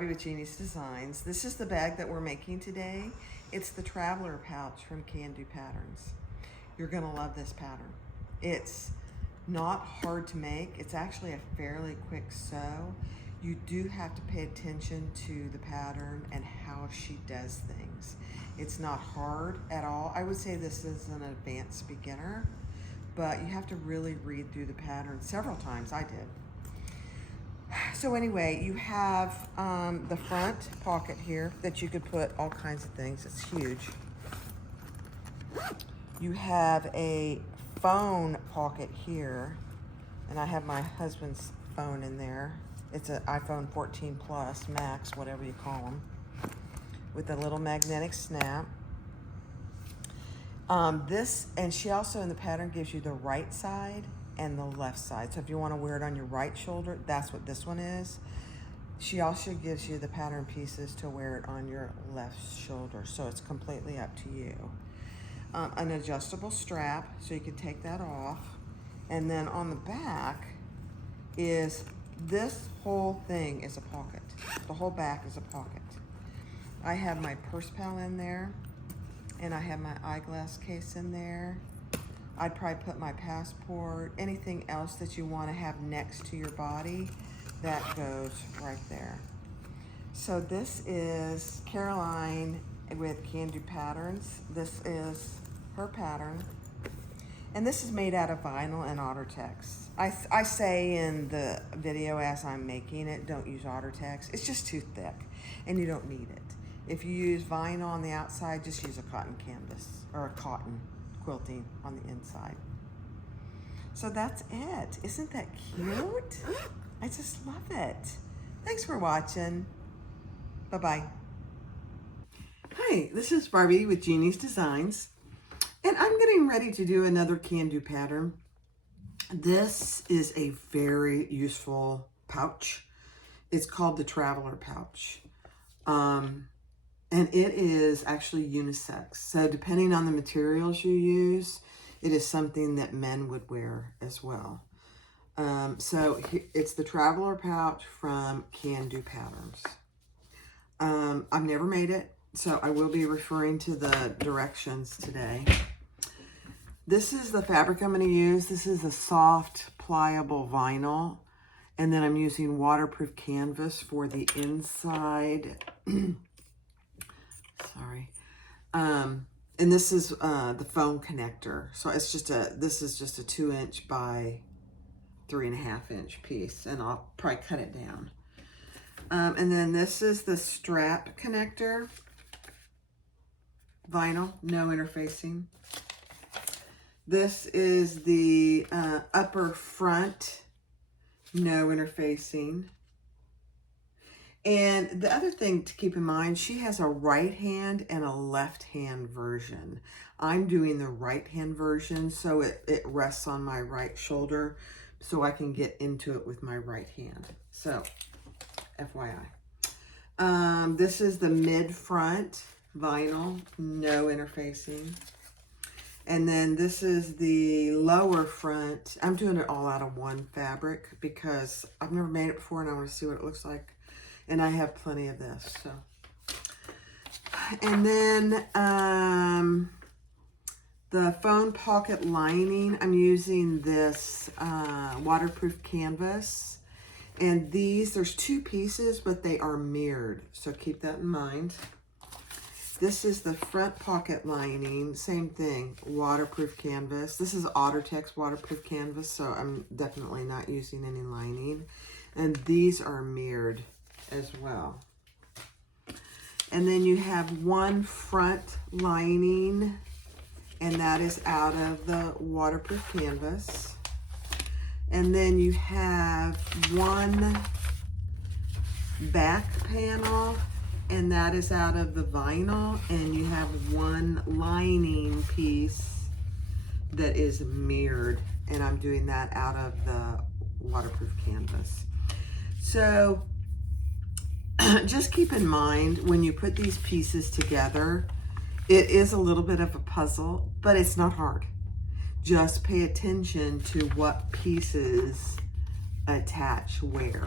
Barbie with Jeannie's Designs. This is the bag that we're making today. It's the Traveler pouch from Kandou Patterns. You're gonna love this pattern. It's not hard to make. It's actually a fairly quick sew. You do have to pay attention to the pattern and how she does things. It's not hard at all. I would say this is an advanced beginner, but you have to really read through the pattern several times. I did. So anyway, you have the front pocket here that you could put all kinds of things. It's huge. You have a phone pocket here, and I have my husband's phone in there. It's an iPhone 14 Plus, Max, whatever you call them, with a little magnetic snap. And she also in the pattern gives you the right side and the left side. So if you want to wear it on your right shoulder, that's what this one is. She also gives you the pattern pieces to wear it on your left shoulder. So it's completely up to you. An adjustable strap, so you can take that off. And then on the back is this whole thing is a pocket. The whole back is a pocket. I have my purse pal in there, and I have my eyeglass case in there. I'd probably put my passport, anything else that you want to have next to your body, that goes right there. So this is Caroline with Kandou Patterns. This is her pattern. And this is made out of vinyl and Ottertex. I say in the video as I'm making it, don't use Ottertex. It's just too thick and you don't need it. If you use vinyl on the outside, just use a cotton canvas or a cotton quilting on the inside. So that's it. Isn't that cute? I just love it. Thanks for watching. Bye-bye. Hi, this is Barbie with Jeannie's Designs, and I'm getting ready to do another Kandou pattern. This is a very useful pouch. It's called the Traveler pouch. And it is actually unisex. So depending on the materials you use, it is something that men would wear as well. So it's the Traveler pouch from Kandou Patterns. I've never made it, so I will be referring to the directions today. This is the fabric I'm going to use. This is a soft, pliable vinyl. And then I'm using waterproof canvas for the inside. Sorry. And this is the foam connector. So it's just this is just a 2" by 3.5" piece, and I'll probably cut it down. And then this is the strap connector, vinyl, no interfacing. This is the upper front, no interfacing. And the other thing to keep in mind, she has a right hand and a left hand version. I'm doing the right hand version, so it rests on my right shoulder so I can get into it with my right hand. So, FYI. This is the mid-front vinyl, no interfacing. And then this is the lower front. I'm doing it all out of one fabric because I've never made it before and I want to see what it looks like. And I have plenty of this, so. And then the phone pocket lining, I'm using this waterproof canvas. And these, there's 2 pieces, but they are mirrored, so keep that in mind. This is the front pocket lining, same thing, waterproof canvas. This is Ottertex waterproof canvas, so I'm definitely not using any lining. And these are mirrored as well. And then you have one front lining, and that is out of the waterproof canvas. And then you have one back panel, and that is out of the vinyl, and you have one lining piece that is mirrored, and I'm doing that out of the waterproof canvas. So just keep in mind when you put these pieces together, it is a little bit of a puzzle, but it's not hard. Just pay attention to what pieces attach where,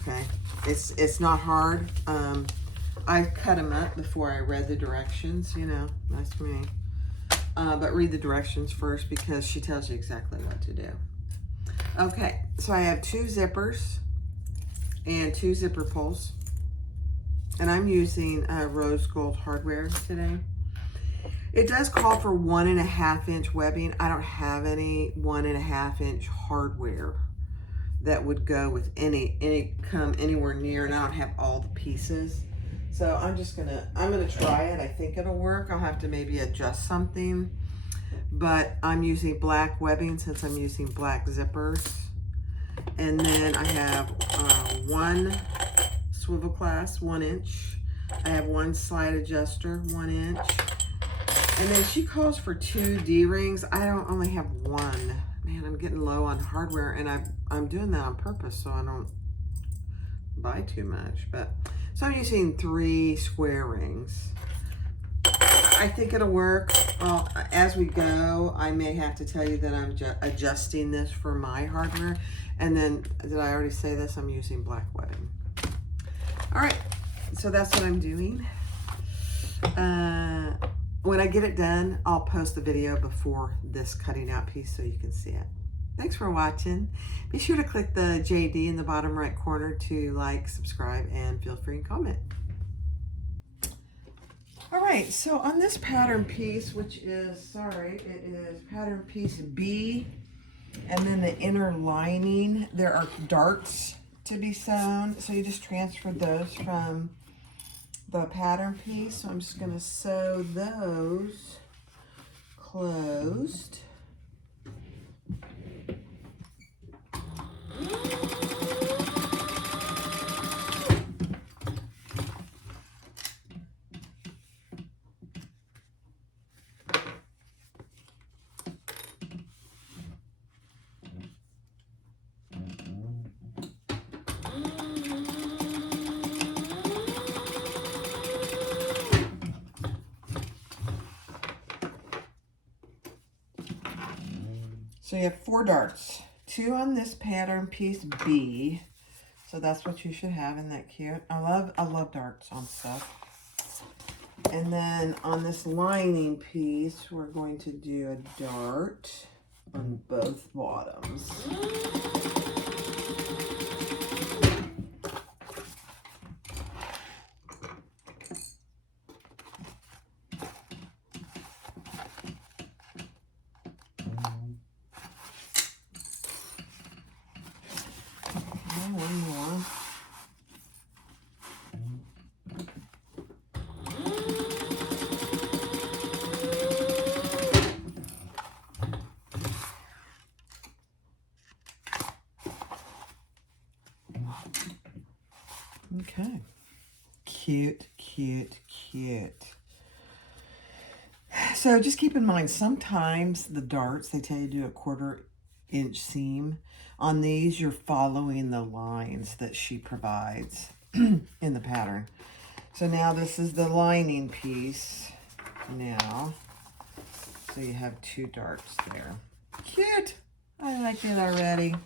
okay? It's not hard. I cut them up before I read the directions, you know, that's me. But read the directions first because she tells you exactly what to do. Okay, so I have 2 zippers and 2 zipper pulls. And I'm using rose gold hardware today. It does call for 1.5 inch webbing. I don't have any 1.5 inch hardware that would go with any come anywhere near, and I don't have all the pieces. So I'm gonna try it. I think it'll work. I'll have to maybe adjust something, but I'm using black webbing since I'm using black zippers. And then I have 1 swivel clasp, 1 inch. I have 1 slide adjuster, 1 inch. And then she calls for 2 D-rings. I don't only have 1. Man, I'm getting low on hardware, and I'm doing that on purpose so I don't buy too much. But so I'm using 3 square rings. I think it'll work. Well, as we go, I may have to tell you that I'm adjusting this for my hardware. And then, did I already say this? I'm using black webbing. All right, so that's what I'm doing. When I get it done, I'll post the video before this cutting out piece so you can see it. Thanks for watching. Be sure to click the JD in the bottom right corner to like, subscribe, and feel free and comment. All right, so on this pattern piece, which is, it is pattern piece B, and then the inner lining, there are darts to be sewn. So you just transfer those from the pattern piece. So I'm just gonna sew those closed. So you have 4 darts, 2 on this pattern piece B. So that's what you should have. Isn't that cute? I love darts on stuff. And then on this lining piece, we're going to do a dart on both bottoms. One more. Okay. Cute, cute, cute. So just keep in mind, sometimes the darts, they tell you to do a 1/4 inch seam. On these, you're following the lines that she provides in the pattern. So now this is the lining piece now. So you have 2 darts there. Cute. I like it already.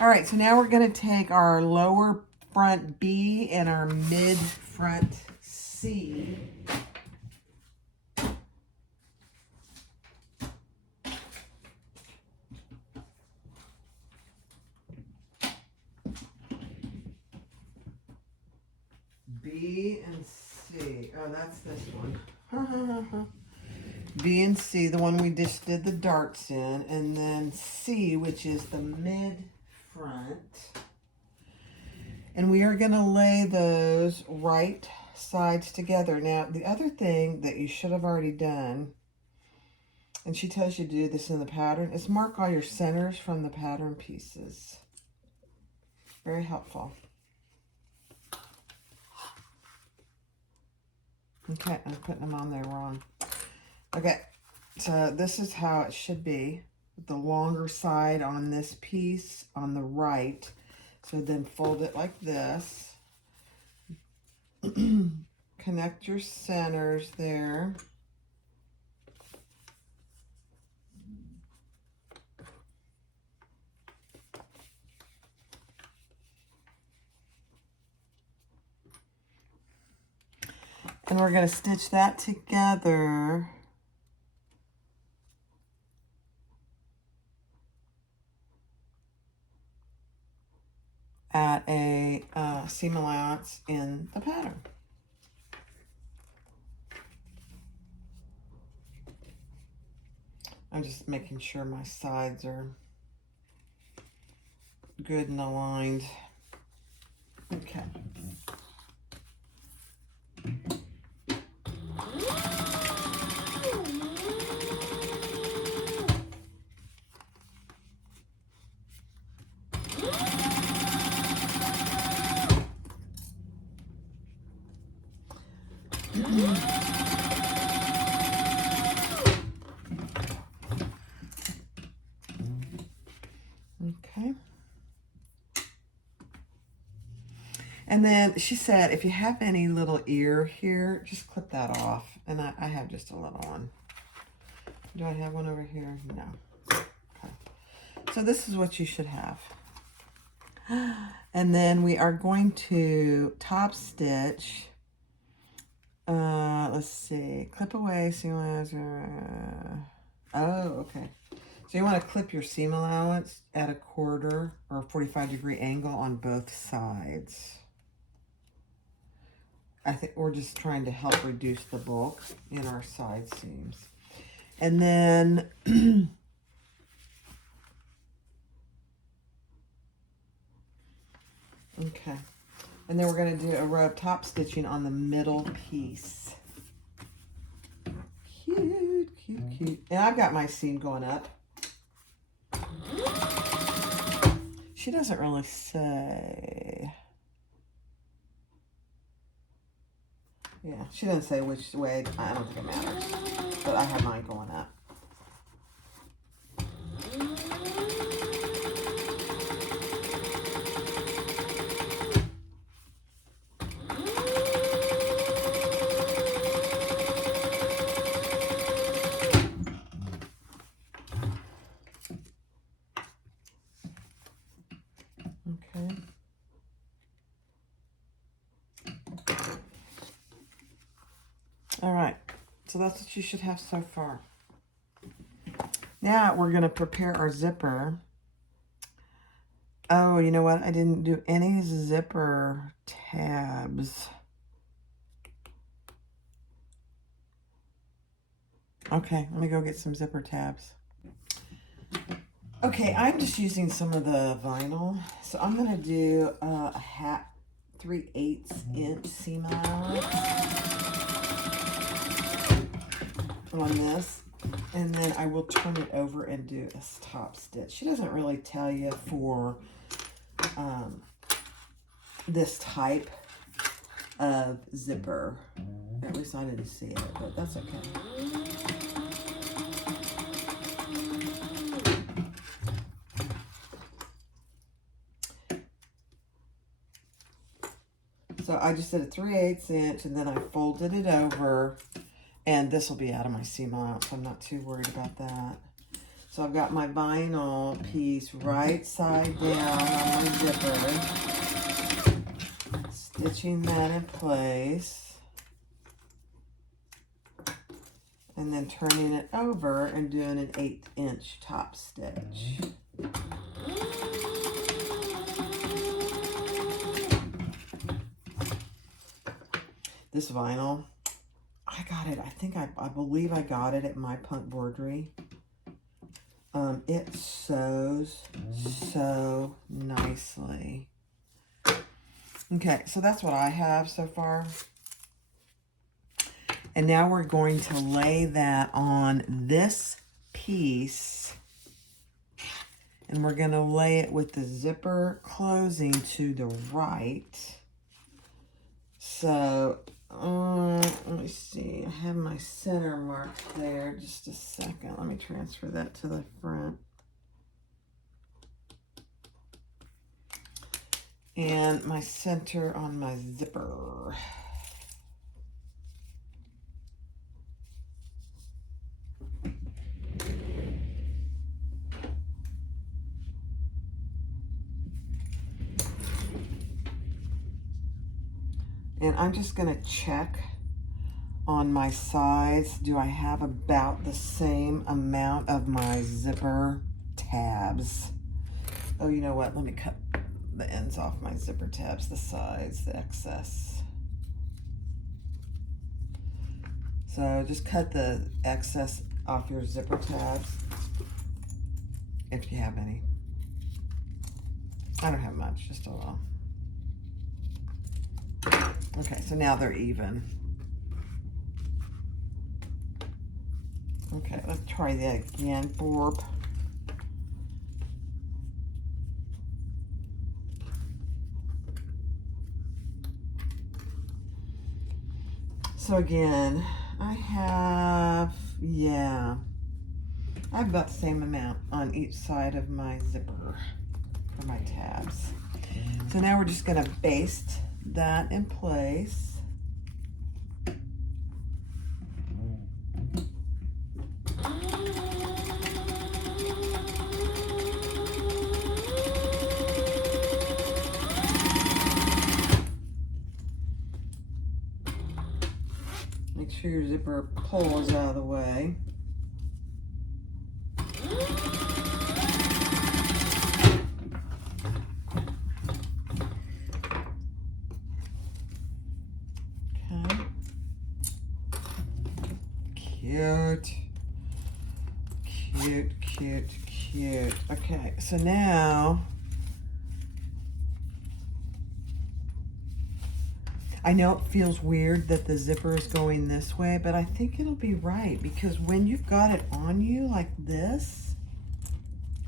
All right, so now we're going to take our lower front B and our mid front C. B and C. Oh, that's this one. B and C, the one we just did the darts in, and then C, which is the mid front. And we are going to lay those right sides together. Now, the other thing that you should have already done, and she tells you to do this in the pattern, is mark all your centers from the pattern pieces. Very helpful. Okay, I'm putting them on there wrong. Okay, so this is how it should be. The longer side on this piece on the right. So then fold it like this. Connect your centers there. And we're going to stitch that together at a seam allowance in the pattern. I'm just making sure my sides are good and aligned. Okay. Okay. And then she said, if you have any little ear here, just clip that off. And I have just a little one. Do I have one over here? No. Okay. So this is what you should have. And then we are going to top stitch. Let's see. Clip away, seam allowance. Oh, okay. So you want to clip your seam allowance at a 1/4 or 45-degree angle on both sides. I think we're just trying to help reduce the bulk in our side seams. And then okay. And then we're going to do a row of top stitching on the middle piece. Cute, cute, cute. And I've got my seam going up. She doesn't really say. Yeah, she doesn't say which way. I don't think it matters. But I have mine going up. Okay. All right, so that's what you should have so far. Now we're going to prepare our zipper. Oh, you know what? I didn't do any zipper tabs. Okay, let me go get some zipper tabs. Okay, I'm just using some of the vinyl. So I'm going to do a 3/8 inch seam allowance on this. And then I will turn it over and do a top stitch. She doesn't really tell you for this type of zipper. At least I didn't see it, but that's okay. So I just did a 3/8 inch and then I folded it over, and this will be out of my seam allowance. I'm not too worried about that. So I've got my vinyl piece right side down on my zipper, stitching that in place, and then turning it over and doing an 1/8 inch top stitch. This vinyl, I got it. I believe I got it at My Punk Broderie. It sews so nicely. Okay, so that's what I have so far. And now we're going to lay that on this piece. And we're going to lay it with the zipper closing to the right. So, let me see. I have my center marked there. Just a second. Let me transfer that to the front. And my center on my zipper. And I'm just going to check on my sides, do I have about the same amount of my zipper tabs? Oh, you know what? Let me cut the ends off my zipper tabs, the sides, the excess. So just cut the excess off your zipper tabs if you have any. I don't have much, just a little. Okay, so now they're even. Okay, let's try that again. Borp. So again, I have about the same amount on each side of my zipper for my tabs. So now we're just gonna baste that in place. Make sure your zipper pulls out of the way. Okay. Cute. Cute, cute, cute. Okay, so now I know it feels weird that the zipper is going this way, but I think it'll be right, because when you've got it on you like this,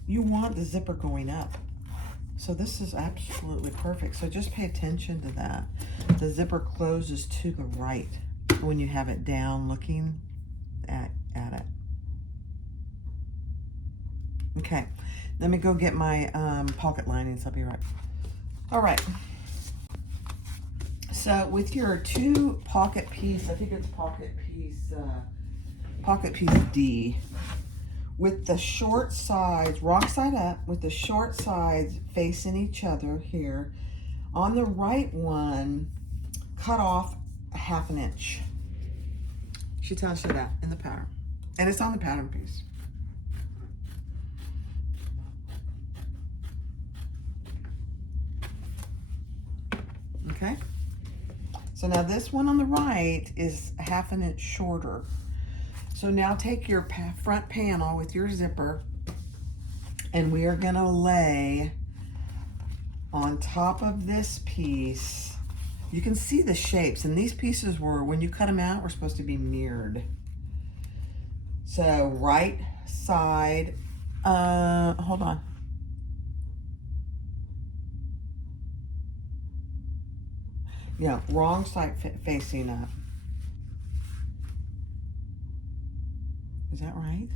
you want the zipper going up. So this is absolutely perfect. So just pay attention to that. The zipper closes to the right when you have it down looking at it. Okay, let me go get my pocket linings. I'll be right. All right. So with your two pocket piece, I think it's pocket piece D, with the short sides, wrong side up, with the short sides facing each other here, on the right one, cut off a 1/2 inch. She tells you that in the pattern, and it's on the pattern piece. Okay. So now this one on the right is a 1/2 inch shorter. So now take your front panel with your zipper, and we are gonna lay on top of this piece. You can see the shapes, and these pieces were, when you cut them out, were supposed to be mirrored. So right side, hold on. Yeah, wrong side facing up. Is that right?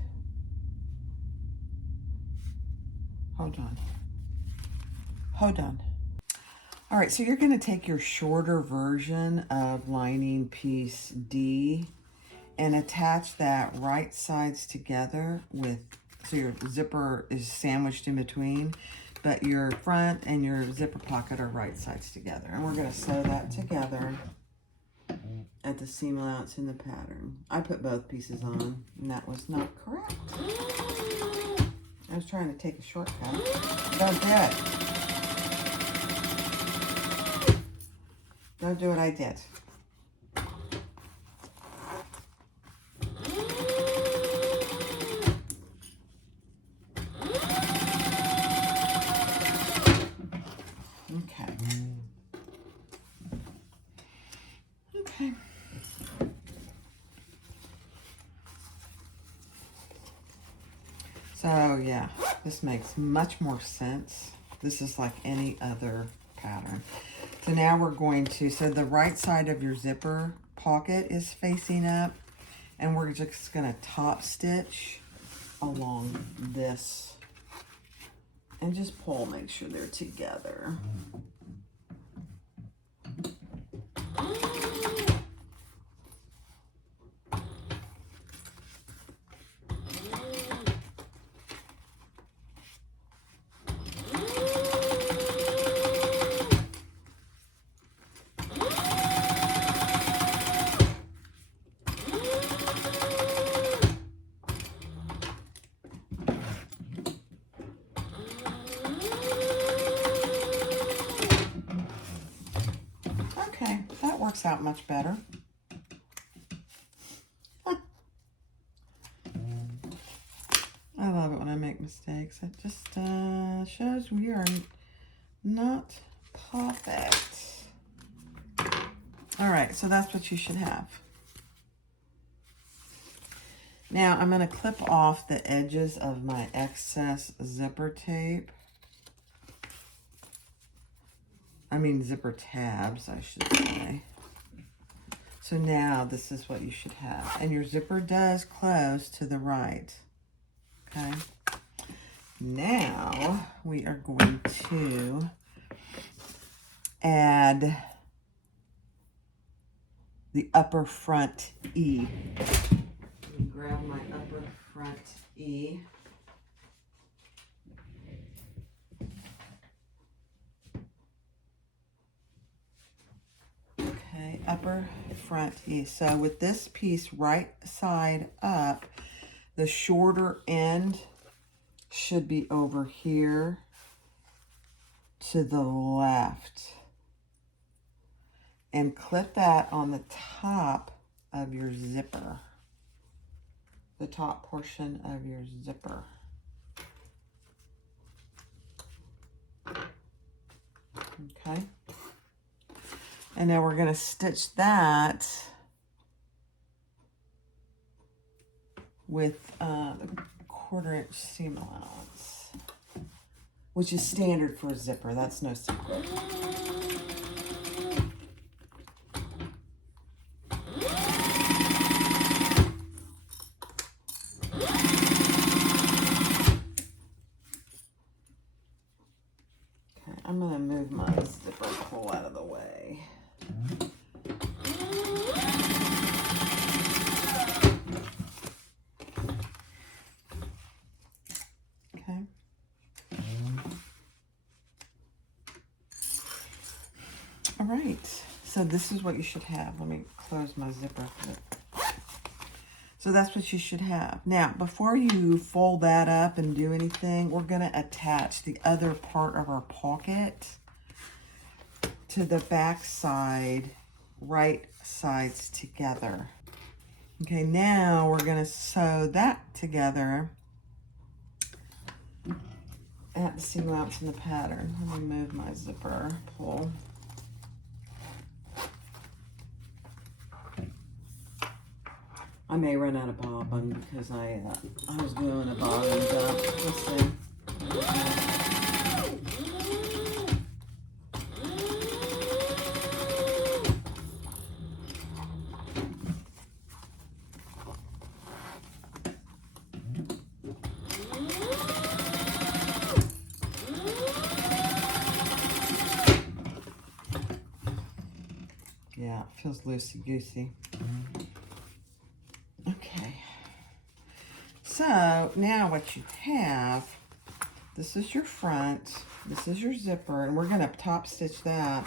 Hold on. Hold on. All right, so you're going to take your shorter version of lining piece D and attach that right sides together with, so your zipper is sandwiched in between, but your front and your zipper pocket are right sides together. And we're gonna sew that together at the seam allowance in the pattern. I put both pieces on, and that was not correct. I was trying to take a shortcut. Don't do it. Don't do what I did. Okay. So yeah, this makes much more sense. This is like any other pattern. So now we're going to, so the right side of your zipper pocket is facing up, and we're just gonna top stitch along this and just pull, make sure they're together. works out much better. I love it when I make mistakes. It just shows we are not perfect. All right, so that's what you should have. Now I'm going to clip off the edges of my excess zipper tape. I mean zipper tabs, I should say. So now this is what you should have. And your zipper does close to the right. Okay. Now we are going to add the upper front E. Let me grab my upper front E. Okay, upper front E. So with this piece right side up, the shorter end should be over here to the left. And clip that on the top of your zipper. The top portion of your zipper. Okay. And now we're going to stitch that with the 1/4 inch seam allowance, which is standard for a zipper. That's no secret. Okay, I'm going to move my zipper pull out of the way. All right, so this is what you should have. Let me close my zipper. So that's what you should have. Now, before you fold that up and do anything, we're going to attach the other part of our pocket to the back side, right sides together. Okay, now we're going to sew that together at the seam allowance in the pattern. Let me move my zipper pull. I may run out of bobbin because I was doing a bobbin job. Let's see. Yeah, it feels loosey-goosey. Okay, so now what you have, this is your front, this is your zipper, and we're going to top stitch that,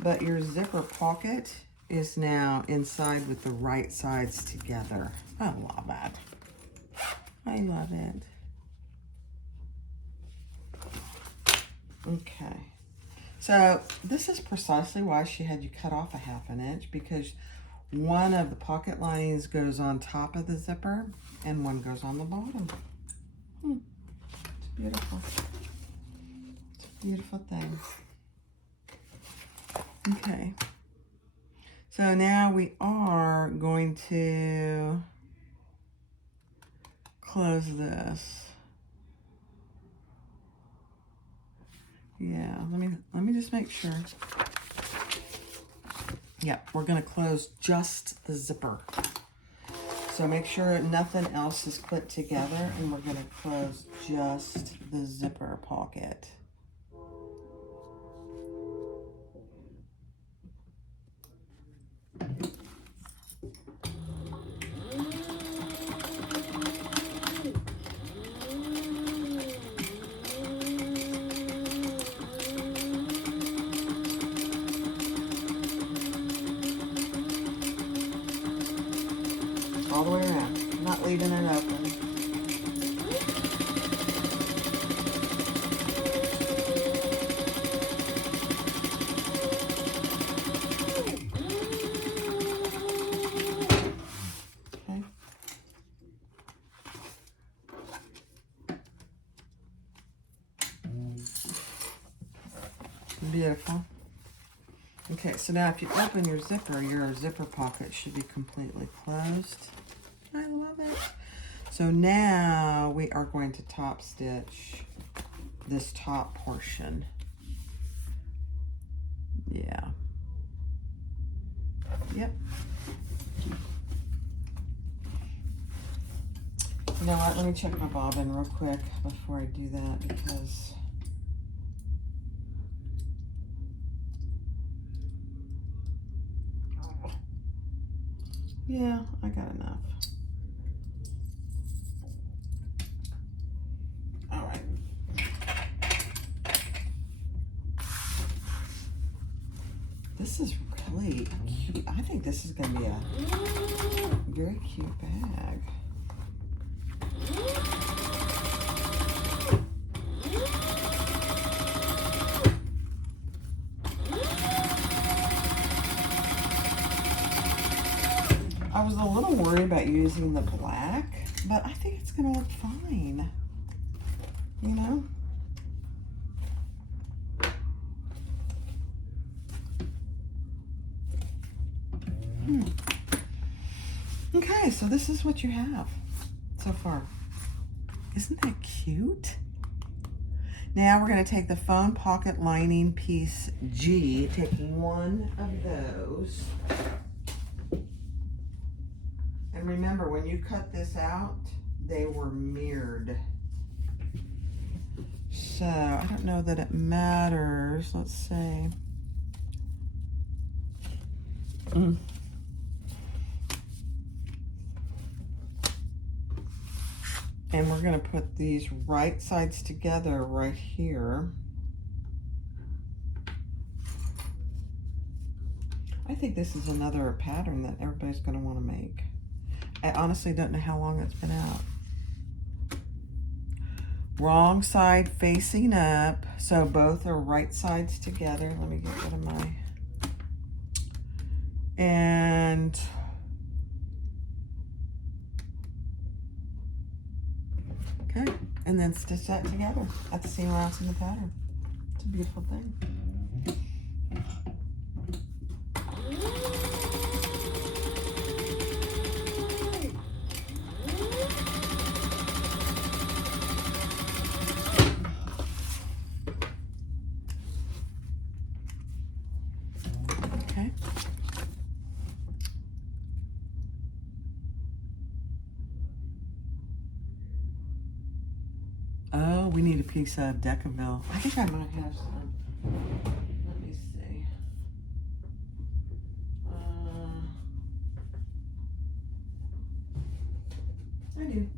but your zipper pocket is now inside with the right sides together. I love it. I love it. Okay, so this is precisely why she had you cut off a 1/2 inch, because one of the pocket linings goes on top of the zipper and one goes on the bottom. It's beautiful. It's a beautiful thing. Okay. So now we are going to close this. Yeah, let me just make sure. Yeah, we're going to close just the zipper. So make sure nothing else is clipped together, and we're going to close just the zipper pocket. All the way around, not leaving it open. Beautiful. Okay, so now if you open your zipper pocket should be completely closed. I love it. So now we are going to top stitch this top portion. Yeah. Yep. You know what? Let me check my bobbin real quick before I do that because yeah, I got enough. All right. This is really cute. I think this is going to be a very cute bag. I was a little worried about using the black, but I think it's going to look fine. You know? Okay, so this is what you have so far. Isn't that cute? Now we're going to take the phone pocket lining piece G, taking one of those. And remember, when you cut this out, they were mirrored. So I don't know that it matters. Let's see. And we're going to put these right sides together right here. I think this is another pattern that everybody's going to want to make. I honestly don't know how long it's been out. Wrong side facing up, so both are right sides together. Let me get rid of my... And... okay, and then stitch that together at the seam allowance in the pattern. It's a beautiful thing. Okay. Oh, we need a piece of Decaville. I think I might have some. Let me see. I do.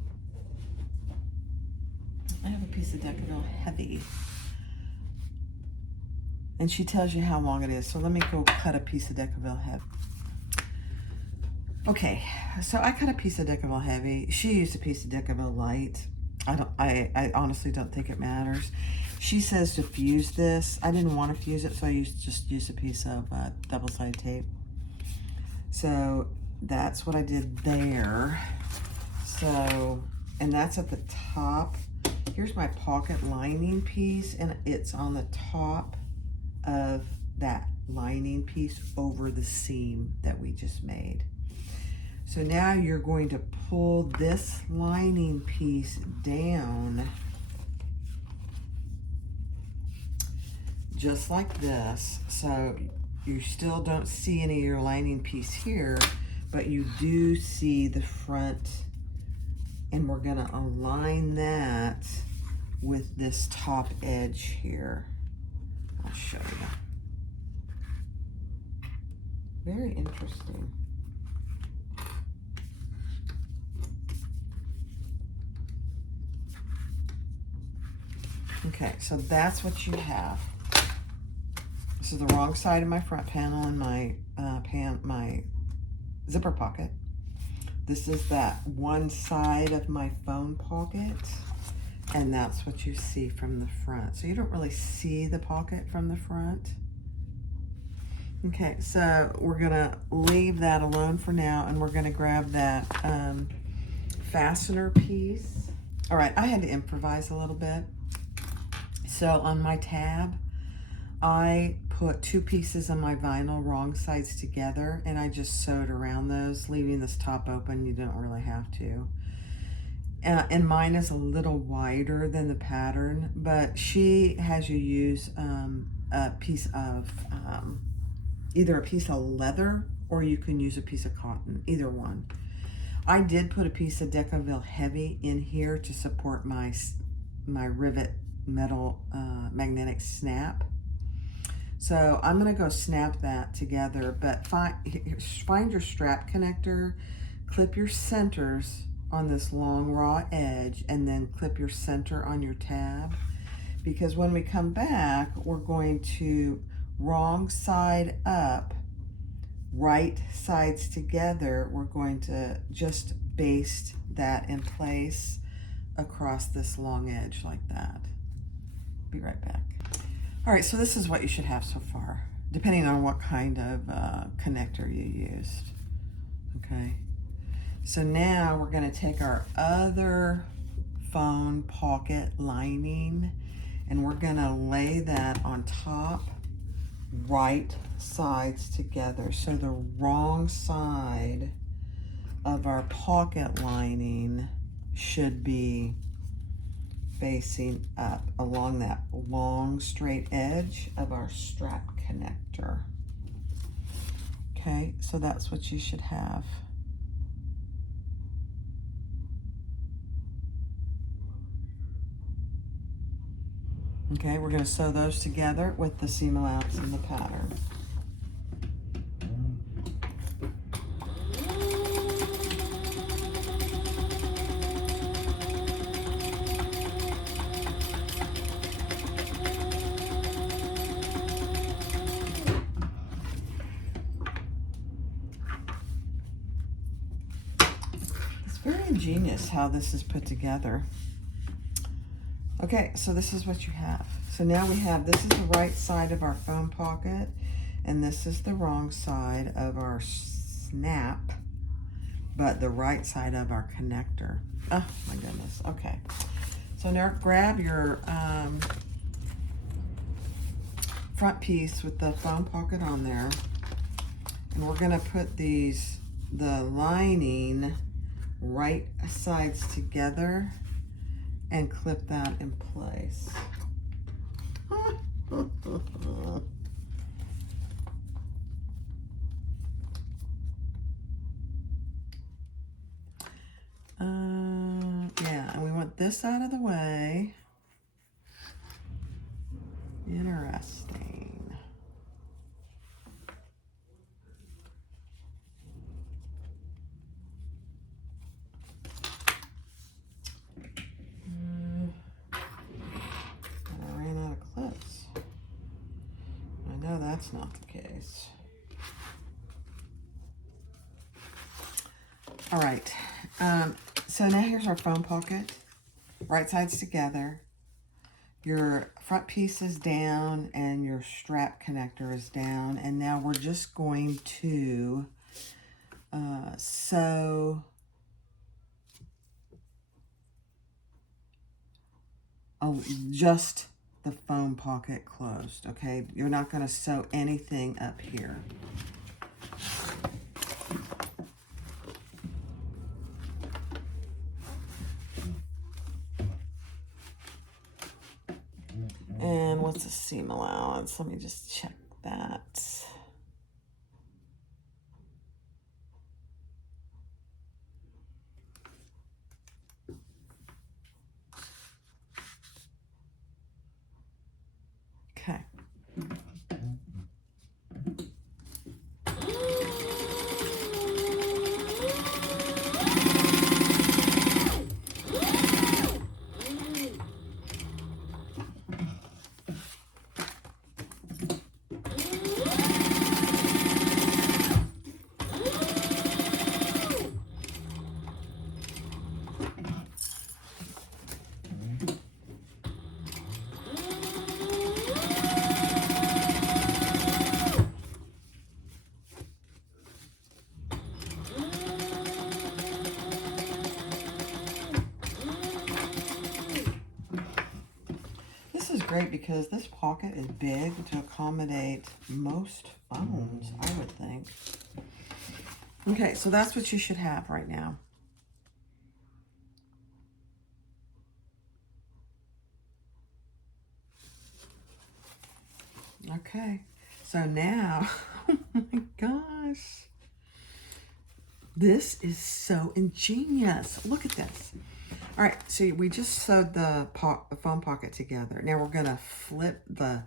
I have a piece of Decaville heavy. And she tells you how long it is. So let me go cut a piece of Decaville heavy. Okay, so I cut a piece of Decaville heavy. She used a piece of Decaville light. I honestly don't think it matters. She says to fuse this. I didn't want to fuse it, so I just used a piece of double-sided tape. So that's what I did there. So, and that's at the top. Here's my pocket lining piece, and it's on the top of that lining piece over the seam that we just made. So now you're going to pull this lining piece down just like this. So you still don't see any of your lining piece here, but you do see the front, and we're gonna align that with this top edge here. I'll show you. Very interesting. Okay, so that's what you have. This is the wrong side of my front panel and my my zipper pocket. This is that one side of my phone pocket, and that's what you see from the front. So you don't really see the pocket from the front. Okay, so we're gonna leave that alone for now, and we're gonna grab that fastener piece. All right, I had to improvise a little bit. So on my tab, I put 2 pieces of my vinyl wrong sides together, and I just sewed around those, leaving this top open. You don't really have to. And mine is a little wider than the pattern, but she has you use a piece of either a piece of leather, or you can use a piece of cotton, either one. I did put a piece of Decaville Heavy in here to support my rivet metal magnetic snap. So I'm gonna go snap that together, but find your strap connector, clip your centers on this long raw edge, and then clip your center on your tab, because when we come back, we're going to wrong side up, right sides together. We're going to just baste that in place across this long edge like that. Be right back. All right, so this is what you should have so far, depending on what kind of connector you used. Okay, so now we're going to take our other phone pocket lining, and we're going to lay that on top, right sides together. So the wrong side of our pocket lining should be facing up along that long straight edge of our strap connector. Okay, so that's what you should have. Okay, we're going to sew those together with the seam allowance in the pattern. It's very ingenious how this is put together. Okay, so this is what you have. So now we have, this is the right side of our phone pocket, and this is the wrong side of our snap, but the right side of our connector. Oh my goodness, okay. So now grab your front piece with the phone pocket on there, and we're gonna put the lining right sides together and clip that in place. Yeah, and we want this out of the way. Interesting. No, that's not the case. All right, so now here's our phone pocket, right sides together. Your front piece is down and your strap connector is down, and now we're just going to sew just the phone pocket closed, okay? You're not going to sew anything up here. And what's the seam allowance? Let me just check that. Okay. great because this pocket is big to accommodate most phones, I would think. Okay, so that's what you should have right now. Okay, so now, oh my gosh, this is so ingenious. Look at this. All right, so we just sewed the phone pocket together. Now we're gonna flip the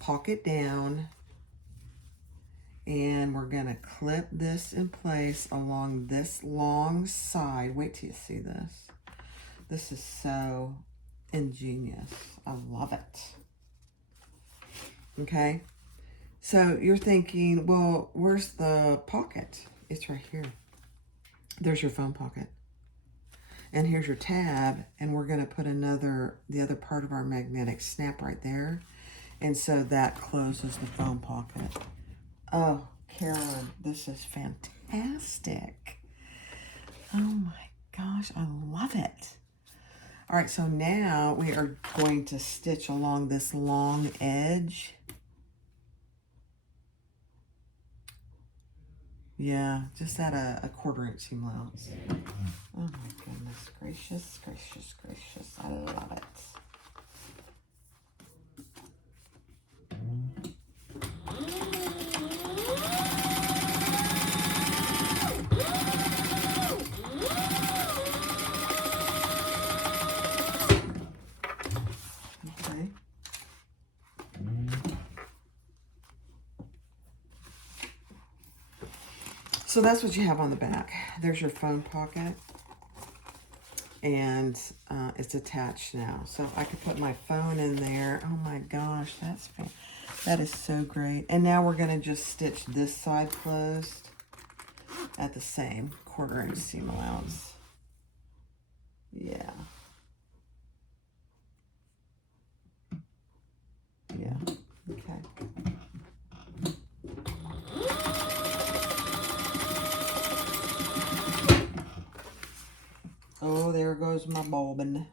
pocket down and we're gonna clip this in place along this long side. Wait till you see this. This is so ingenious. I love it. Okay, so you're thinking, well, where's the pocket? It's right here. There's your phone pocket. And here's your tab, and we're gonna put the other part of our magnetic snap right there. And so that closes the phone pocket. Oh, Carolyn, this is fantastic. Oh my gosh, I love it. All right, so now we are going to stitch along this long edge. Yeah, just at a 1/4 inch seam allowance. Oh my goodness, gracious, gracious, gracious. I love it. Okay. So that's what you have on the back. There's your phone pocket, and it's attached now. So I could put my phone in there. Oh my gosh, that is so great. And now we're gonna just stitch this side closed at the same 1/4 inch seam allowance. Yeah. Yeah, okay. Oh, there goes my bobbin.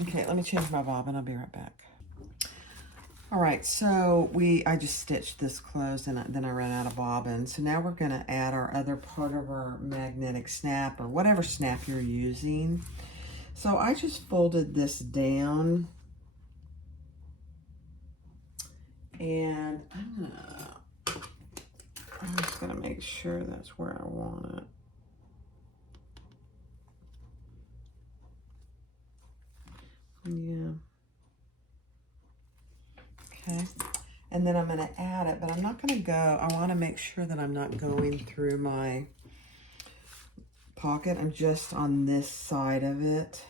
Okay, let me change my bobbin. I'll be right back. All right, so I just stitched this closed and then I ran out of bobbin. So now we're gonna add our other part of our magnetic snap or whatever snap you're using. So I just folded this down and I'm just gonna make sure that's where I want it. Yeah. Okay. And then I'm gonna add it, but I'm not gonna go, I wanna make sure that I'm not going through my pocket. I'm just on this side of it.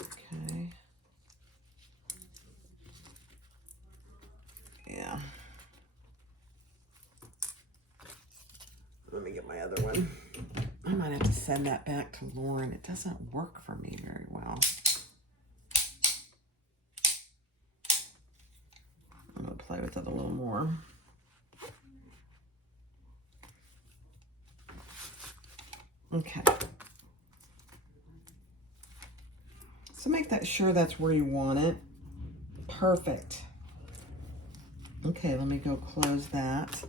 Okay. Yeah. Let me get my other one. I might have to send that back to Lauren. It doesn't work for me very well. I'm gonna play with it a little more. Okay. So make that sure that's where you want it. Perfect. Okay, let me go close that.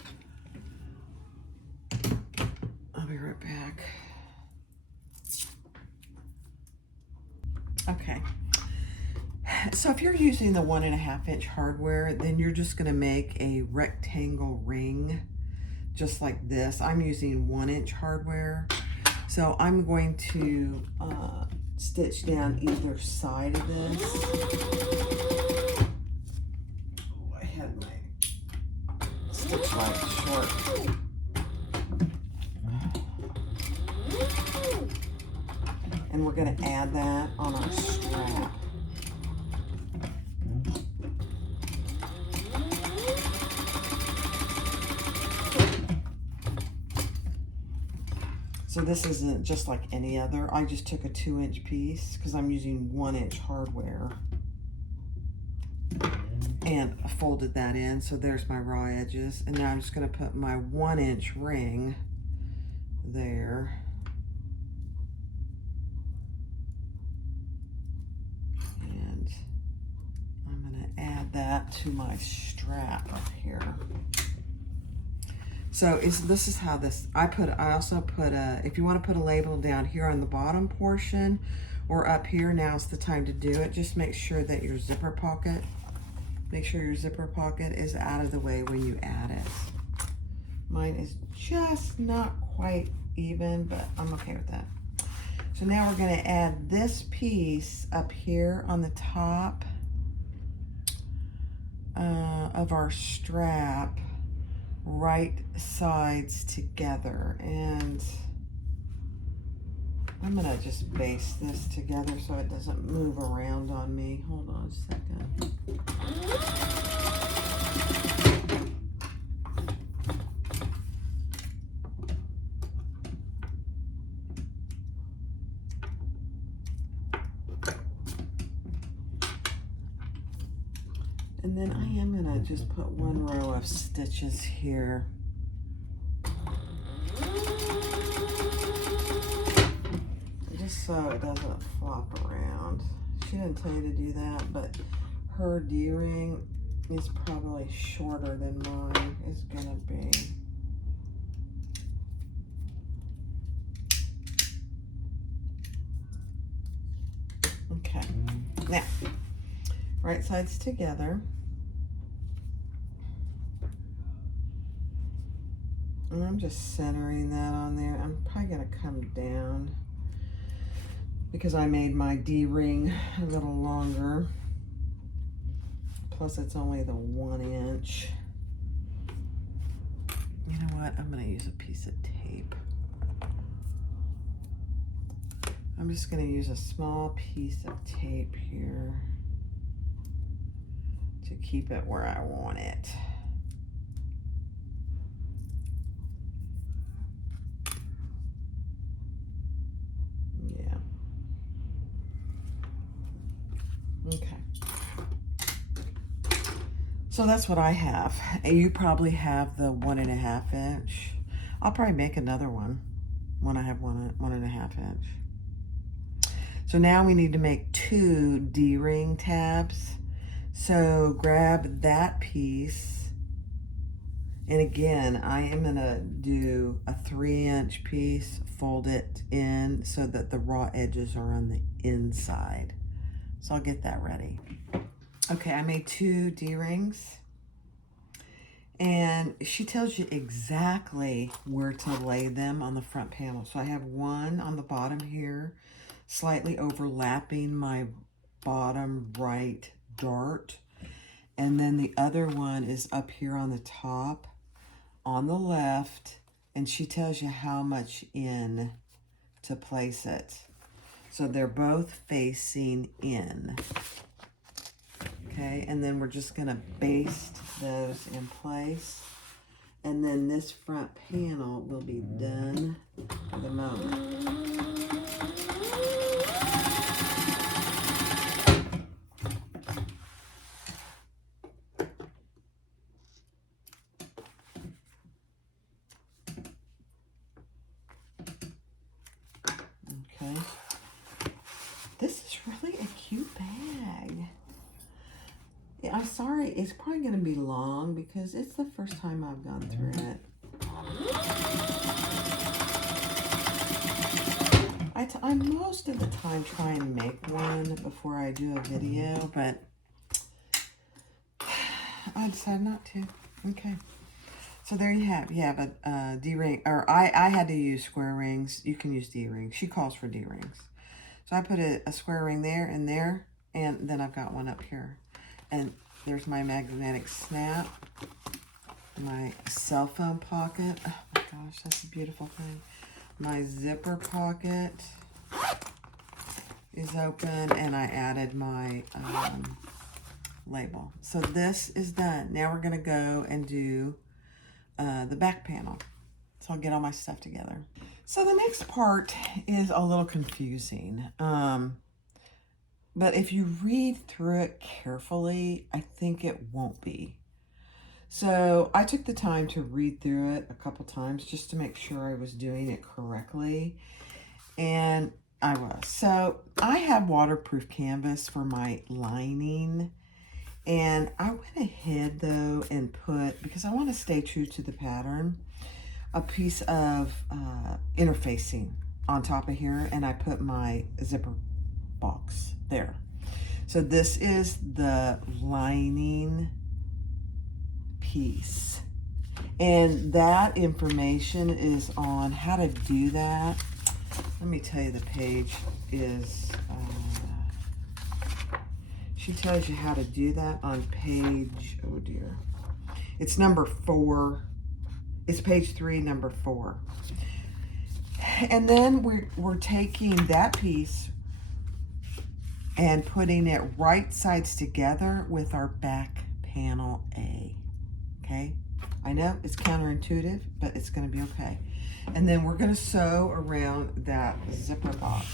I'll be right back. Okay. So if you're using the 1.5 inch hardware, then you're just gonna make a rectangle ring just like this. I'm using 1 inch hardware. So I'm going to stitch down either side of this. Oh, I had my stitch light short. And we're going to add that on our strap. So this isn't just like any other. I just took a 2 inch piece because I'm using 1 inch hardware. and folded that in. So there's my raw edges. And now I'm just gonna put my 1-inch ring there. And I'm gonna add that to my strap up here. So this is how this, I also put if you want to put a label down here on the bottom portion or up here, now's the time to do it. Just make sure that your zipper pocket, is out of the way when you add it. Mine is just not quite even, but I'm okay with that. So now we're gonna add this piece up here on the top of our strap, right sides together, and I'm gonna just baste this together so it doesn't move around on me. Hold on a second. And then I am gonna just put 1 row of stitches here. Just so it doesn't flop around. She didn't tell you to do that, but her D-ring is probably shorter than mine is gonna be. Okay, now, right sides together. And I'm just centering that on there. I'm probably gonna come down because I made my D-ring a little longer. Plus it's only the 1 inch. You know what? I'm gonna use a piece of tape. I'm just gonna use a small piece of tape here to keep it where I want it. Yeah. Okay. So that's what I have. You probably have the 1.5 inch. I'll probably make another one when I have 1.5 inch. So now we need to make 2 D-ring tabs. So grab that piece. And again, I am gonna do a 3-inch piece, fold it in so that the raw edges are on the inside. So I'll get that ready. Okay, I made 2 D-rings. And she tells you exactly where to lay them on the front panel. So I have one on the bottom here, slightly overlapping my bottom right dart. And then the other one is up here on the top, on the left, and she tells you how much in to place it. So they're both facing in. Okay, and then we're just gonna baste those in place. And then this front panel will be done for the moment. Okay, this is really a cute bag. Yeah, I'm sorry, it's probably going to be long because it's the first time I've gone through it. I most of the time try and make one before I do a video, but I decided not to. Okay. So there you have a D-ring, or I had to use square rings. You can use D-rings. She calls for D-rings. So I put a square ring there and there, and then I've got one up here. And there's my magnetic snap, my cell phone pocket. Oh my gosh, that's a beautiful thing. My zipper pocket is open, and I added my label. So this is done. Now we're gonna go and do the back panel. So I'll get all my stuff together. So the next part is a little confusing. But if you read through it carefully, I think it won't be. So I took the time to read through it a couple times just to make sure I was doing it correctly. And I was. So I have waterproof canvas for my lining. And I went ahead though and put, because I want to stay true to the pattern, a piece of interfacing on top of here. And I put my zipper box there. So this is the lining piece. And that information is on how to do that. Let me tell you, the page is, she tells you how to do that on page, oh dear. It's number 4. It's page 3, number 4. And then we're taking that piece and putting it right sides together with our back panel A, okay? I know it's counterintuitive, but it's gonna be okay. And then we're gonna sew around that zipper box.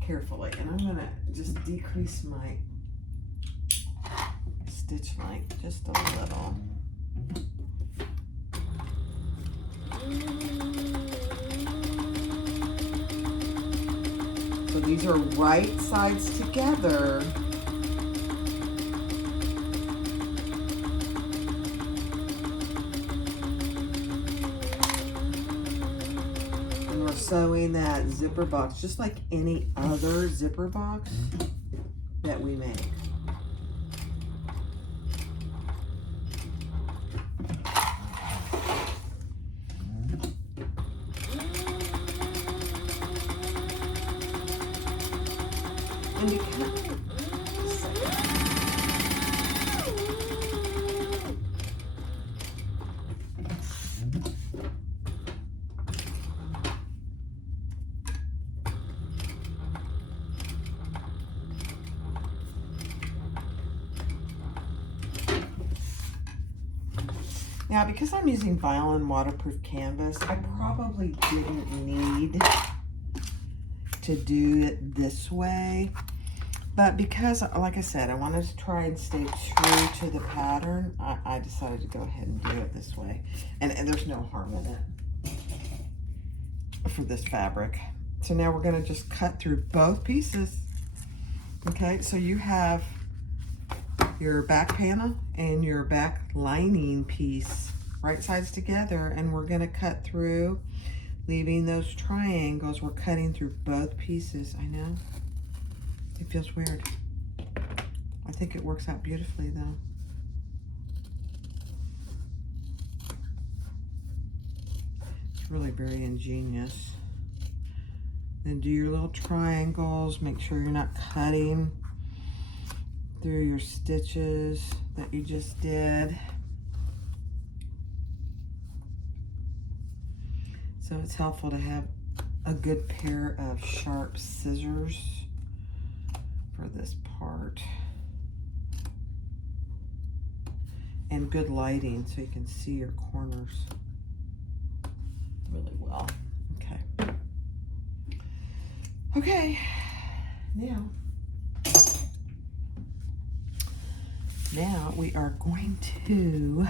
Carefully, and I'm gonna just decrease my stitch length just a little. So these are right sides together. And we're sewing that zipper box just like any other zipper box that we make. And you kind of, now because I'm using vinyl waterproof canvas, I probably didn't need to do it this way. But because, like I said, I wanted to try and stay true to the pattern, I decided to go ahead and do it this way. And there's no harm in it for this fabric. So now we're gonna just cut through both pieces. Okay, so you have your back panel and your back lining piece right sides together, and we're gonna cut through, leaving those triangles. We're cutting through both pieces. I know. It feels weird. I think it works out beautifully though. It's really very ingenious. Then do your little triangles. Make sure you're not cutting through your stitches that you just did. So it's helpful to have a good pair of sharp scissors for this part, and good lighting so you can see your corners really well. Okay, now we are going to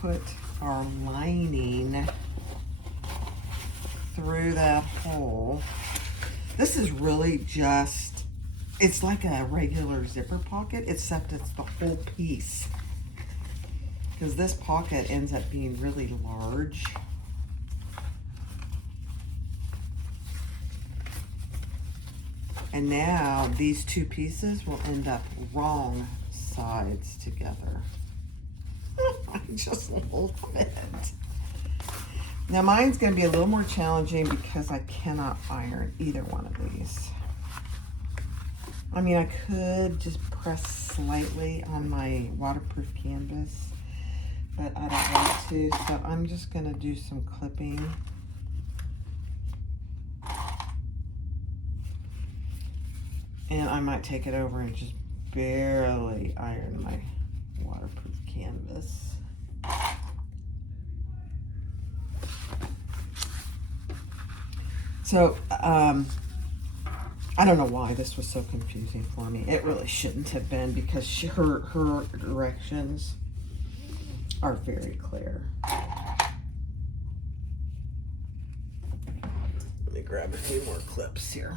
put our lining through that hole. This is really just, it's like a regular zipper pocket, except it's the whole piece, because this pocket ends up being really large. And now these two pieces will end up wrong sides together. I just love it. Now mine's going to be a little more challenging because I cannot iron either one of these. I mean, I could just press slightly on my waterproof canvas, but I don't want to, so I'm just going to do some clipping. And I might take it over and just barely iron my waterproof canvas. canvas. So, I don't know why this was so confusing for me. It really shouldn't have been, because her directions are very clear. Let me grab a few more clips here.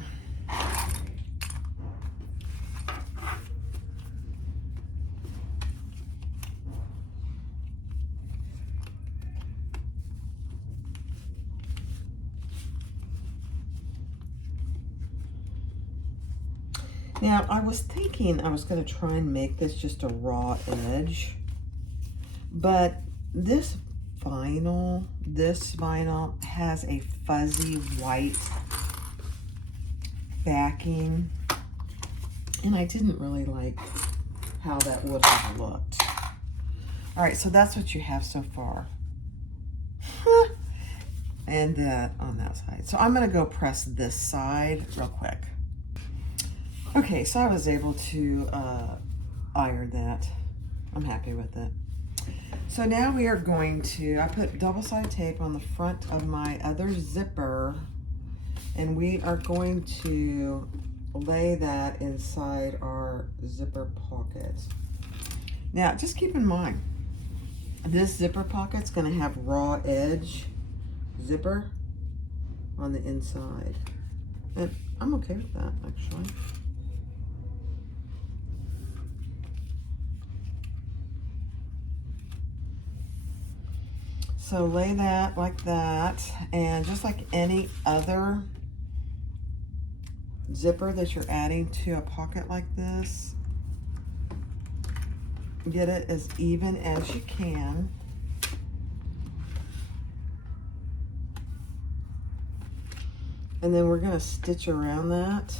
Now, I was thinking I was going to try and make this just a raw edge, but this vinyl has a fuzzy white backing, and I didn't really like how that would have looked. All right, so that's what you have so far. And on that side. So I'm going to go press this side real quick. Okay, so I was able to iron that. I'm happy with it. So now we are going to, I put double-sided tape on the front of my other zipper, and we are going to lay that inside our zipper pocket. Now, just keep in mind, this zipper pocket's going to have raw edge zipper on the inside. And I'm okay with that, actually. So lay that like that, and just like any other zipper that you're adding to a pocket like this, get it as even as you can. And then we're going to stitch around that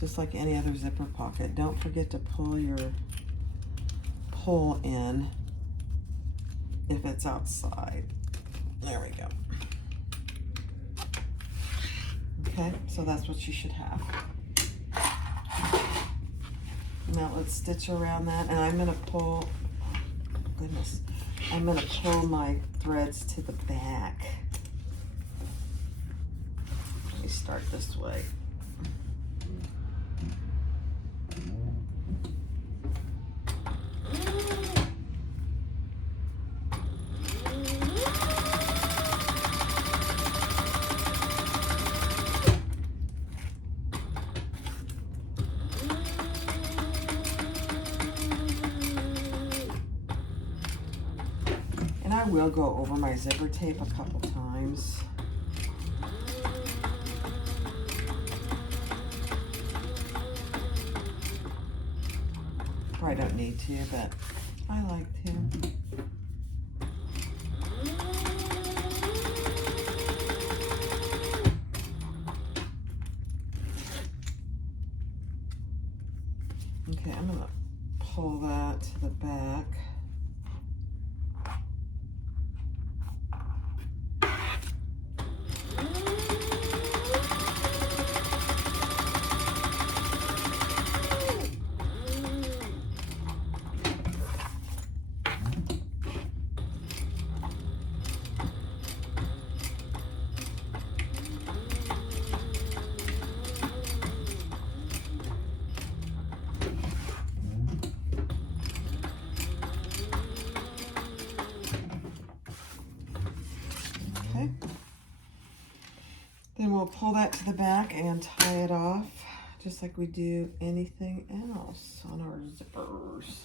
just like any other zipper pocket. Don't forget to pull your pull in if it's outside. There we go. Okay, so that's what you should have. Now let's stitch around that, and I'm gonna pull, oh goodness, I'm gonna pull my threads to the back. Let me start this way. I will go over my zipper tape a couple times. Probably don't need to, but I like to. Okay, I'm gonna pull that to the back. Then we'll pull that to the back and tie it off, just like we do anything else on our zippers.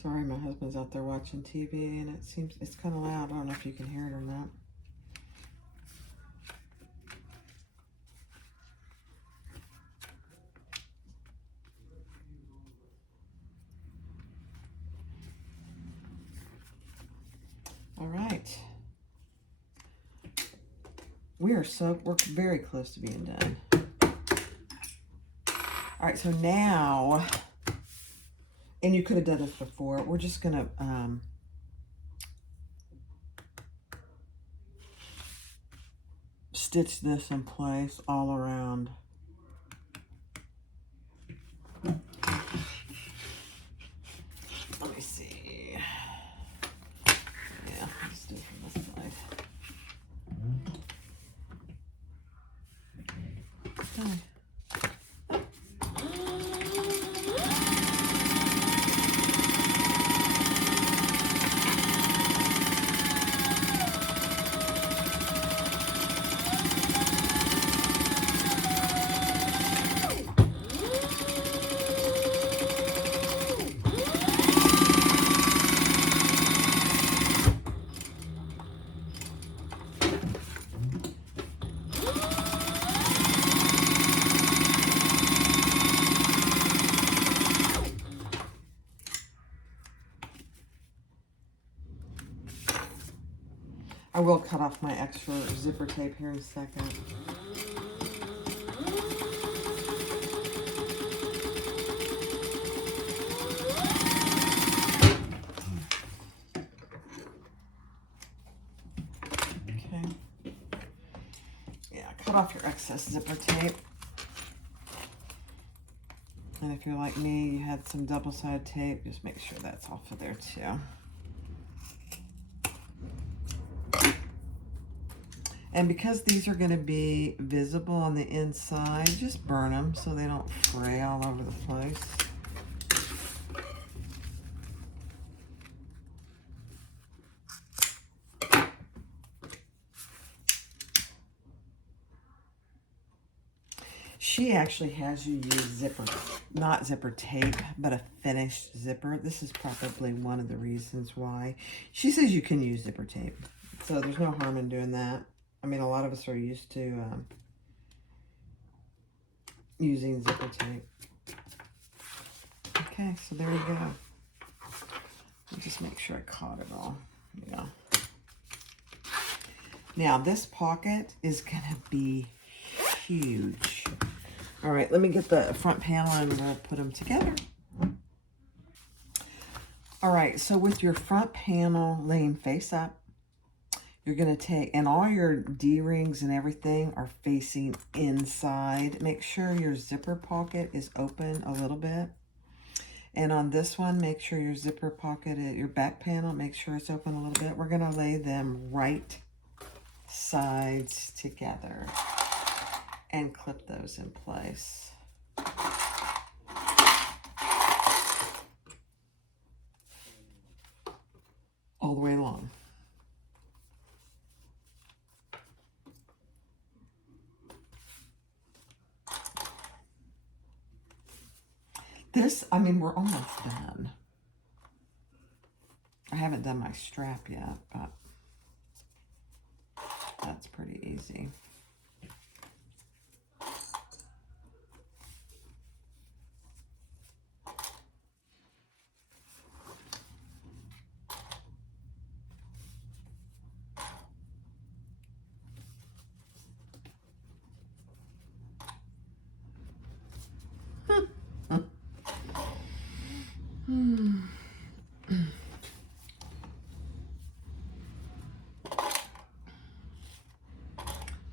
Sorry, my husband's out there watching TV, and it seems it's kind of loud. I don't know if you can hear it or not. All right. We're very close to being done. All right, so now, and you could have done this before, we're just gonna stitch this in place all around. Let me see. Yeah, let's do it from this side. Okay. I will cut off my extra zipper tape here in a second. Okay. Yeah, cut off your excess zipper tape. And if you're like me, you had some double-sided tape, just make sure that's off of there too. And because these are going to be visible on the inside, just burn them so they don't fray all over the place. She actually has you use zipper, not zipper tape, but a finished zipper. This is probably one of the reasons why. She says you can use zipper tape, so there's no harm in doing that. I mean, a lot of us are used to using zipper tape. Okay, so there you go. Let me just make sure I caught it all. Yeah. Now, this pocket is going to be huge. All right, let me get the front panel and we'll put them together. All right, so with your front panel laying face up, you're going to take, and all your D-rings and everything are facing inside. Make sure your zipper pocket is open a little bit. And on this one, make sure your zipper pocket, your back panel, make sure it's open a little bit. We're going to lay them right sides together and clip those in place. All the way along. This, I mean, we're almost done. I haven't done my strap yet, but that's pretty easy.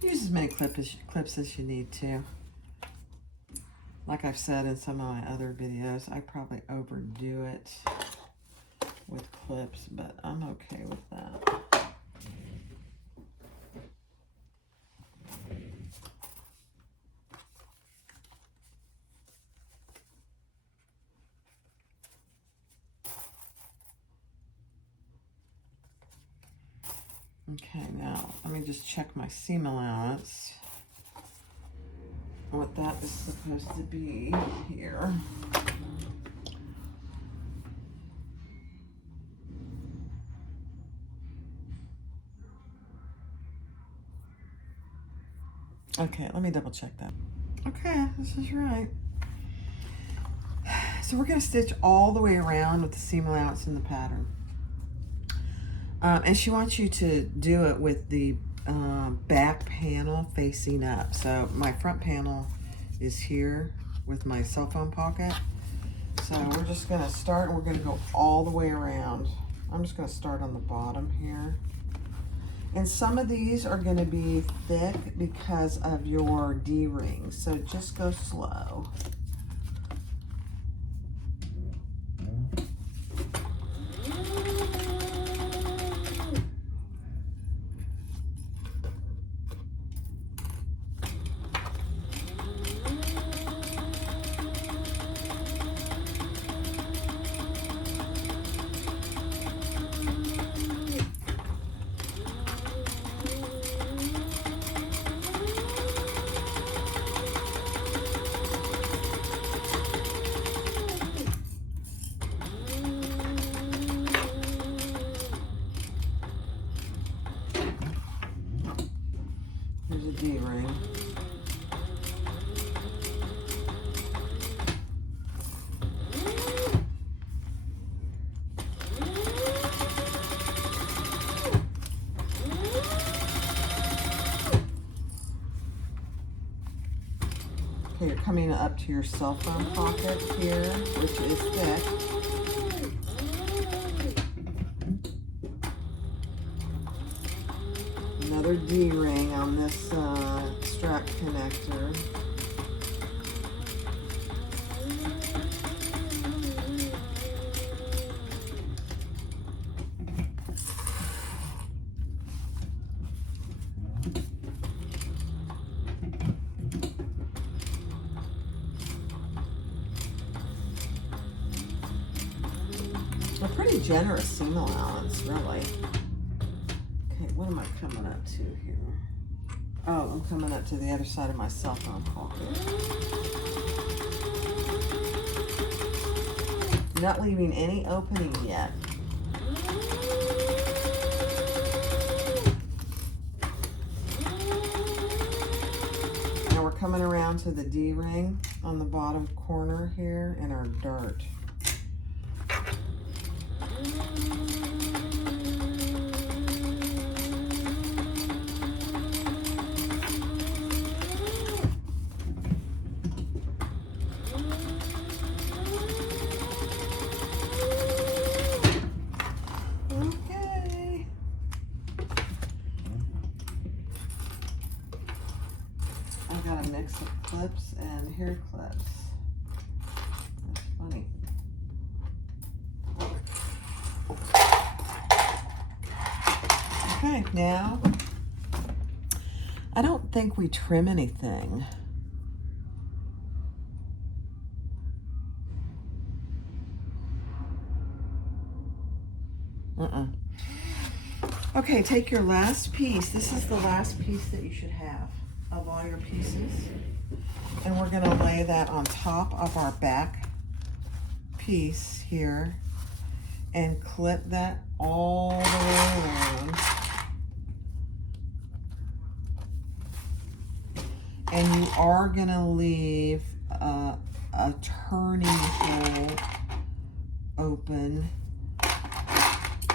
Use as many clips as you need to. Like I've said in some of my other videos, I probably overdo it with clips, but I'm okay with that. Okay, now let me just check my seam allowance. What that is supposed to be here. Okay, let me double check that. Okay, this is right. So we're going to stitch all the way around with the seam allowance in the pattern. And she wants you to do it with the back panel facing up. So my front panel is here with my cell phone pocket. So we're just going to start and we're going to go all the way around. I'm just going to start on the bottom here. And some of these are going to be thick because of your D-rings, so just go slow. Here's a D-ring. Okay, you're coming up to your cell phone pocket here, which is thick. Another D-ring on this strap connector. A pretty generous seam allowance, really. Okay, what am I coming up to here? Oh, I'm coming up to the other side of my cell phone pocket. Not leaving any opening yet. Now we're coming around to the D-ring on the bottom corner here in our dart. Okay. I got a mix of clips and hair clips. That's funny. Okay, now, I don't think we trim anything. Okay, take your last piece. This is the last piece that you should have of all your pieces. And we're gonna lay that on top of our back piece here and clip that all the way around. And you are gonna leave a turning hole open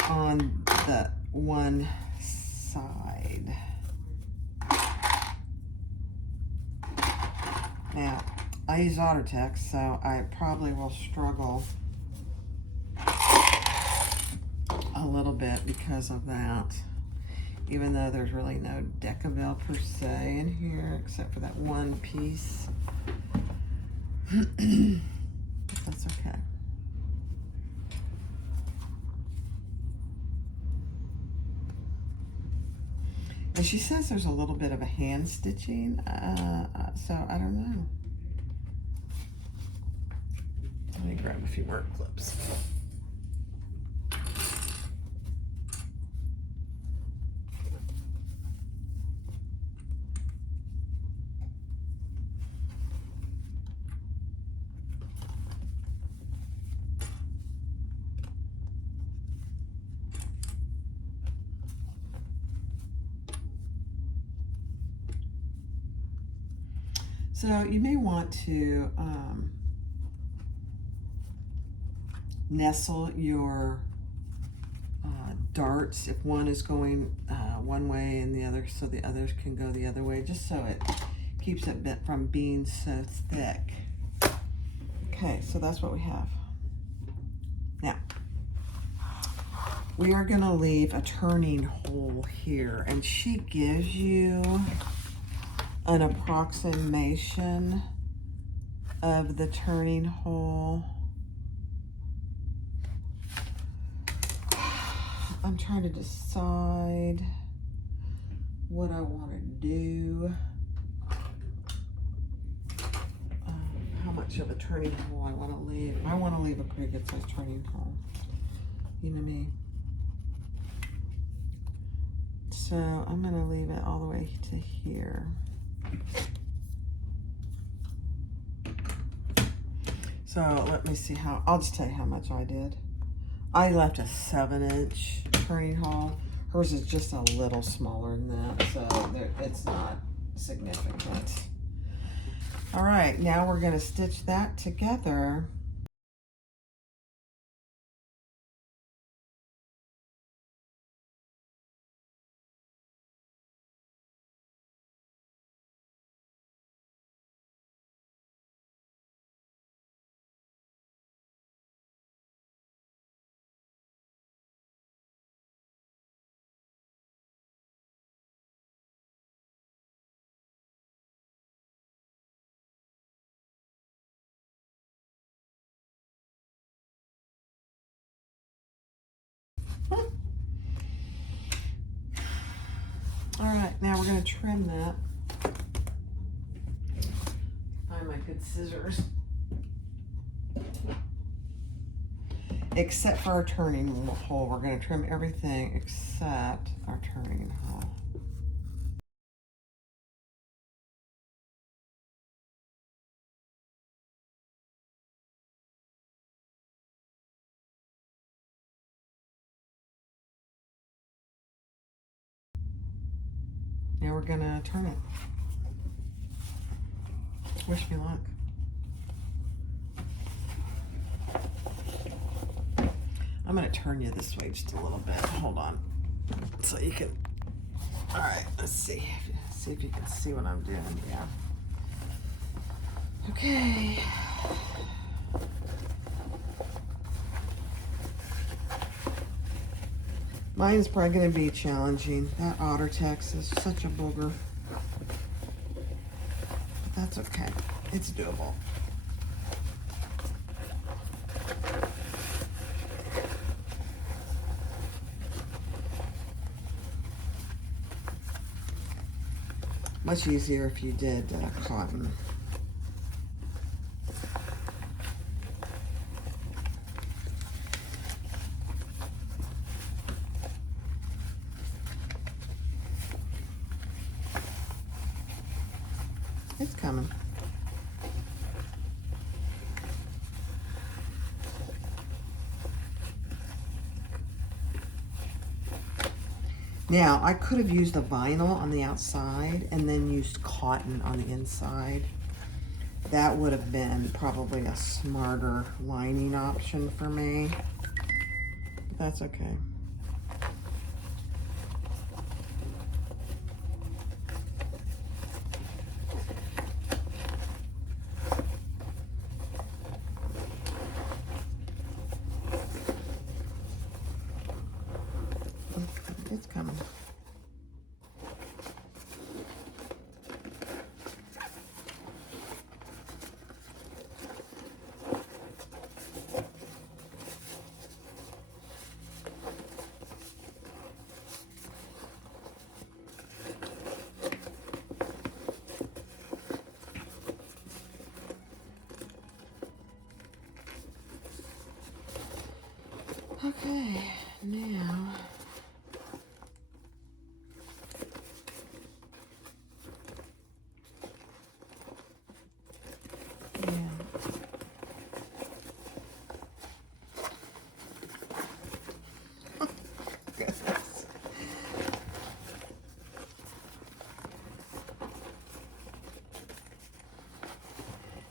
on the one side. Now, I use Ottertex, so I probably will struggle a little bit because of that. Even though there's really no decabel per se in here, except for that one piece. That's okay. And she says there's a little bit of a hand stitching, so I don't know. Let me grab a few more clips. So you may want to nestle your darts if one is going one way and the other, so the others can go the other way, just so it keeps it from being so thick. Okay, so that's what we have. Now, we are gonna leave a turning hole here, and she gives you an approximation of the turning hole. I'm trying to decide what I want to do. How much of a turning hole I want to leave. I want to leave a pretty good sized turning hole. You know me. So I'm going to leave it all the way to here. So let me see how, I'll just tell you how much I did. I left a 7-inch turning hole. Hers is just a little smaller than that, so it's not significant. All right, now we're gonna stitch that together. All right, now we're gonna trim that. Find my good scissors. Except for our turning hole. We're gonna trim everything except our turning hole. Now we're gonna turn it. Wish me luck. I'm gonna turn you this way just a little bit. Hold on. So you can, all right, let's see. See if you can see what I'm doing, yeah. Okay. Mine's probably gonna be challenging. That otter text is such a booger. But that's okay, it's doable. Much easier if you did cotton. It's coming. Now, I could have used the vinyl on the outside and then used cotton on the inside. That would have been probably a smarter lining option for me. But that's okay. It's coming. Okay, now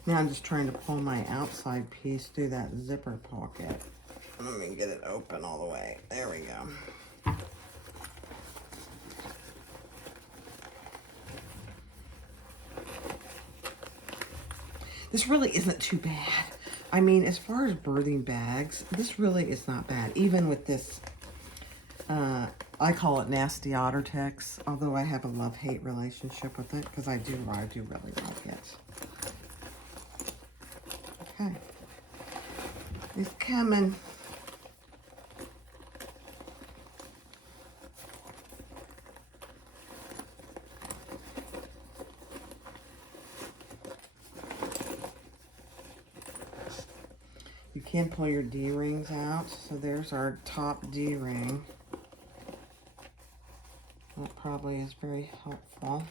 now I'm just trying to pull my outside piece through that zipper pocket. Let me get it open all the way. There we go. This really isn't too bad. I mean, as far as birthing bags, this really is not bad. Even with this I call it Nasty Otter Tex, although I have a love-hate relationship with it because I do really like it. Okay. It's coming. You can pull your D-rings out. So there's our top D-ring. That probably is very helpful.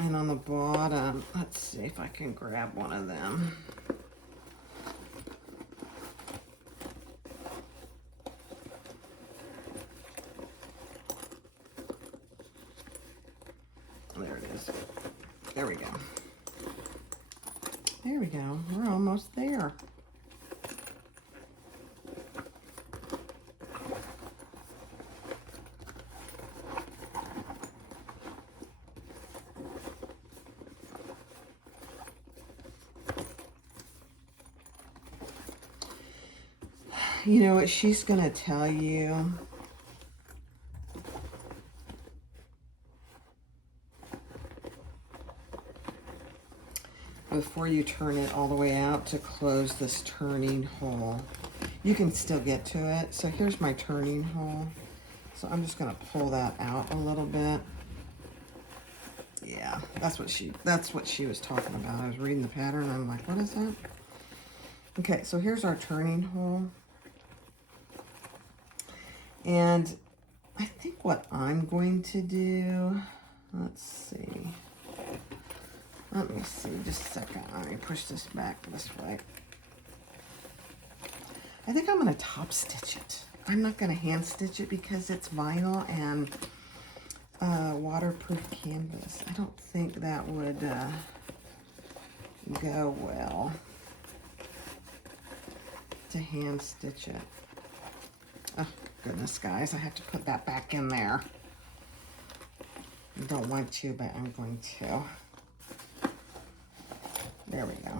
And on the bottom, let's see if I can grab one of them. There it is. There we go. There we go. We're almost there. You know what she's going to tell you? Before you turn it all the way out to close this turning hole. You can still get to it. So here's my turning hole. So I'm just going to pull that out a little bit. Yeah, that's what she was talking about. I was reading the pattern. I'm like, what is that? Okay, so here's our turning hole. And I think what I'm going to do, let's see. Let me see, just a second. Let me push this back this way. I think I'm going to top stitch it. I'm not going to hand stitch it because it's vinyl and waterproof canvas. I don't think that would go well to hand stitch it. Oh, goodness, guys, I have to put that back in there. I don't want to, but I'm going to. There we go.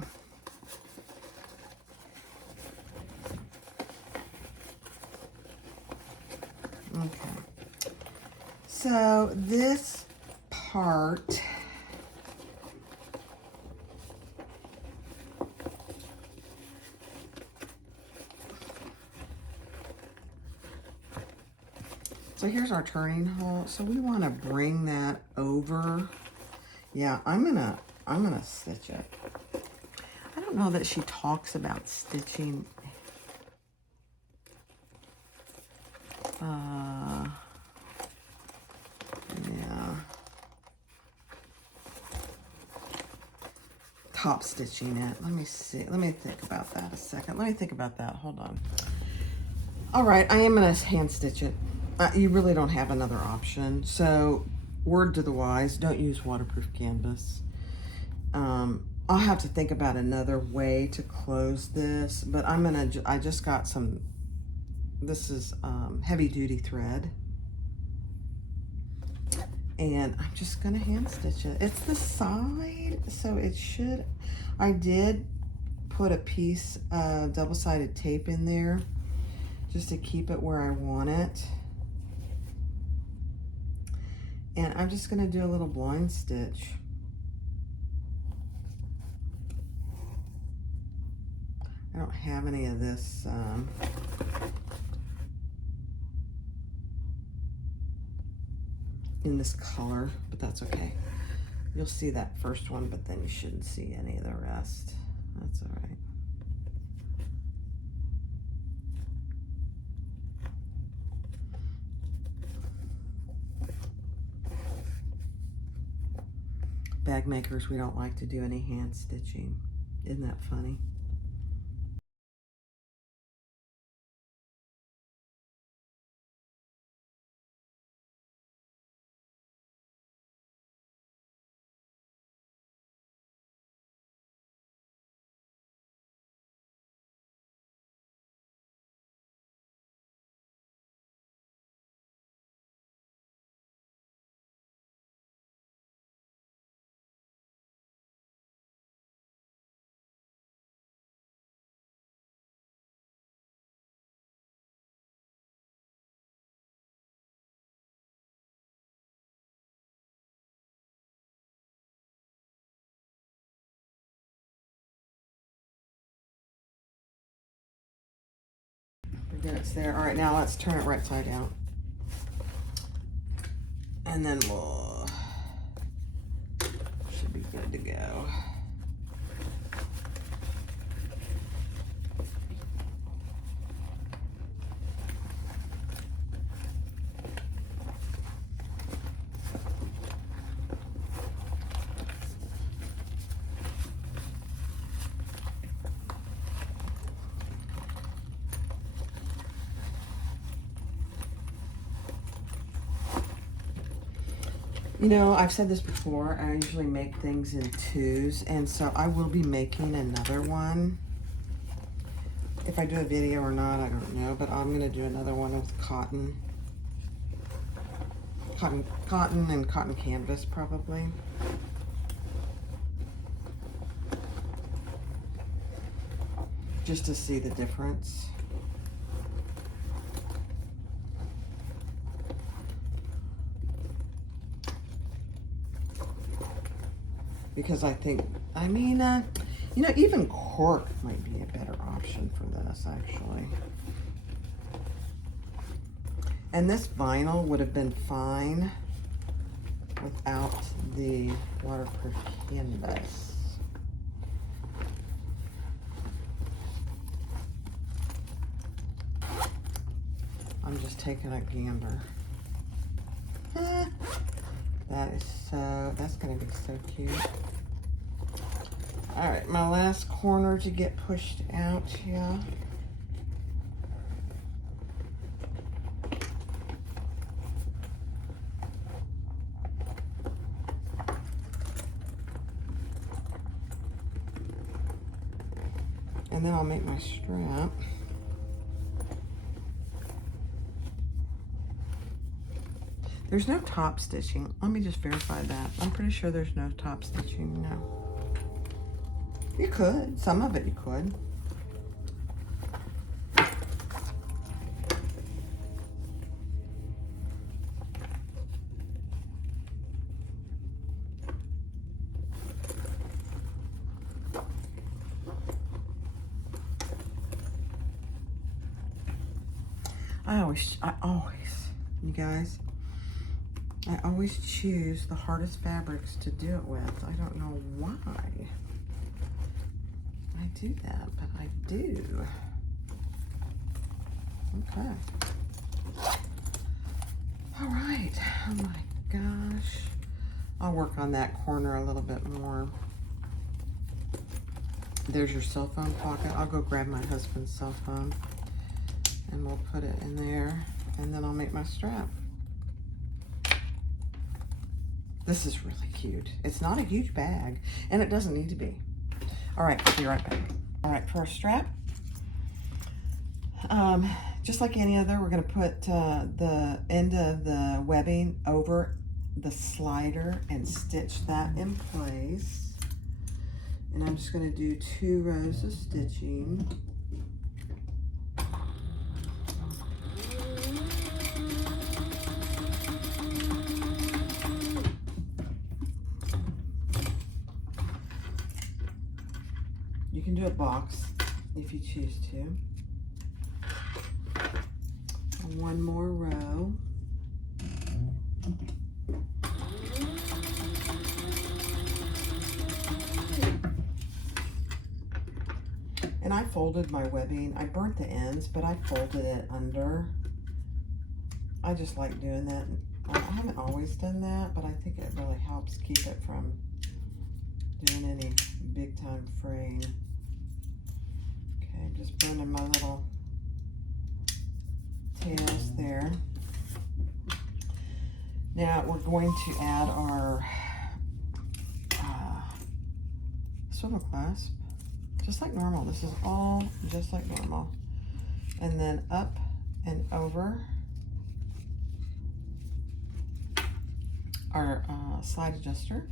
Okay. So this part, so here's our turning hole. So we want to bring that over. Yeah, I'm gonna stitch it. I don't know that she talks about stitching. Yeah. Top stitching it. Let me see. Let me think about that a second. Let me think about that. Hold on. All right, I am gonna hand stitch it. You really don't have another option. So, word to the wise, don't use waterproof canvas. I'll have to think about another way to close this, but I just got some, this is heavy duty thread. And I'm just gonna hand stitch it. It's the side, so it should, I did put a piece of double-sided tape in there just to keep it where I want it. And I'm just gonna do a little blind stitch. I don't have any of this in this color, but that's okay. You'll see that first one, but then you shouldn't see any of the rest. That's all right. Bag makers, we don't like to do any hand stitching. Isn't that funny? Then it's there. All right, now let's turn it right side out. And then we'll, should be good to go. You know, I've said this before, I usually make things in twos, and so I will be making another one. If I do a video or not, I don't know, but I'm gonna do another one with cotton and cotton canvas probably. Just to see the difference. Because I think, I mean, you know, even cork might be a better option for this, actually. And this vinyl would have been fine without the waterproof canvas. I'm just taking a gander. That's gonna be so cute. All right, my last corner to get pushed out here. And then I'll make my strap. There's no top stitching. Let me just verify that. I'm pretty sure there's no top stitching, no. You could, some of it you could. I always, you guys, I always choose the hardest fabrics to do it with. I don't know why I do that, but I do. Okay. All right. Oh my gosh. I'll work on that corner a little bit more. There's your cell phone pocket. I'll go grab my husband's cell phone and we'll put it in there, and then I'll make my strap. This is really cute. It's not a huge bag, and it doesn't need to be. All right, I'll be right back. All right, for our strap, just like any other, we're gonna put the end of the webbing over the slider and stitch that in place. And I'm just gonna do 2 rows of stitching. You can do a box if you choose to. And 1 more row. And I folded my webbing. I burnt the ends, but I folded it under. I just like doing that. I haven't always done that, but I think it really helps keep it from doing any big time fraying. Okay, I'm just burning my little tails there. Now we're going to add our swivel clasp, just like normal. This is all just like normal. And then up and over our slide adjuster.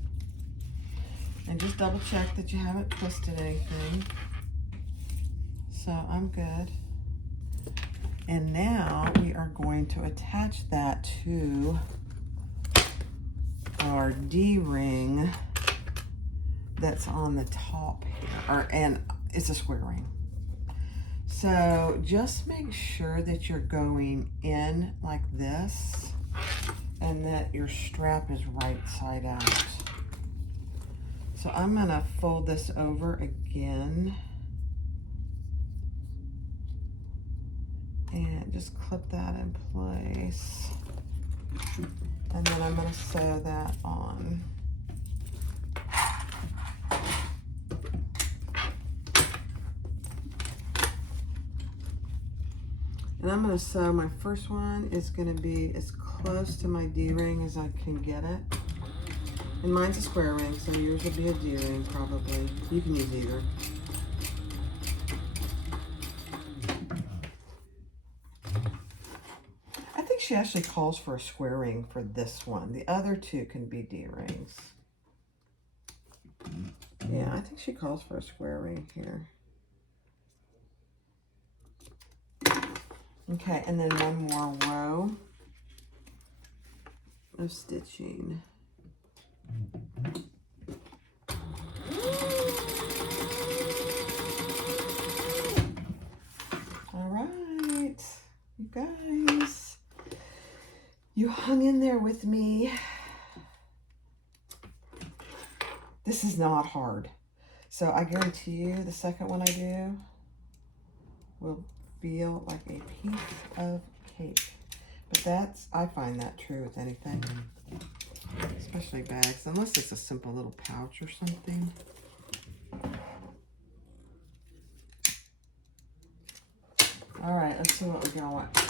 And just double check that you haven't twisted anything. So I'm good. And now we are going to attach that to our D-ring that's on the top here, and it's a square ring. So just make sure that you're going in like this and that your strap is right side out. So I'm gonna fold this over again and just clip that in place. And then I'm gonna sew that on. And I'm gonna sew, my first one is gonna be as close to my D-ring as I can get it. And mine's a square ring, so yours will be a D-ring probably. You can use either. I think she actually calls for a square ring for this one. The other two can be D-rings. Yeah, I think she calls for a square ring here. Okay, and then one more row of stitching. All right, you guys, you hung in there with me. This is not hard. So I guarantee you the second one I do will feel like a piece of cake. But that's, I find that true with anything, especially bags, unless it's a simple little pouch or something. All right, let's see what we're going with.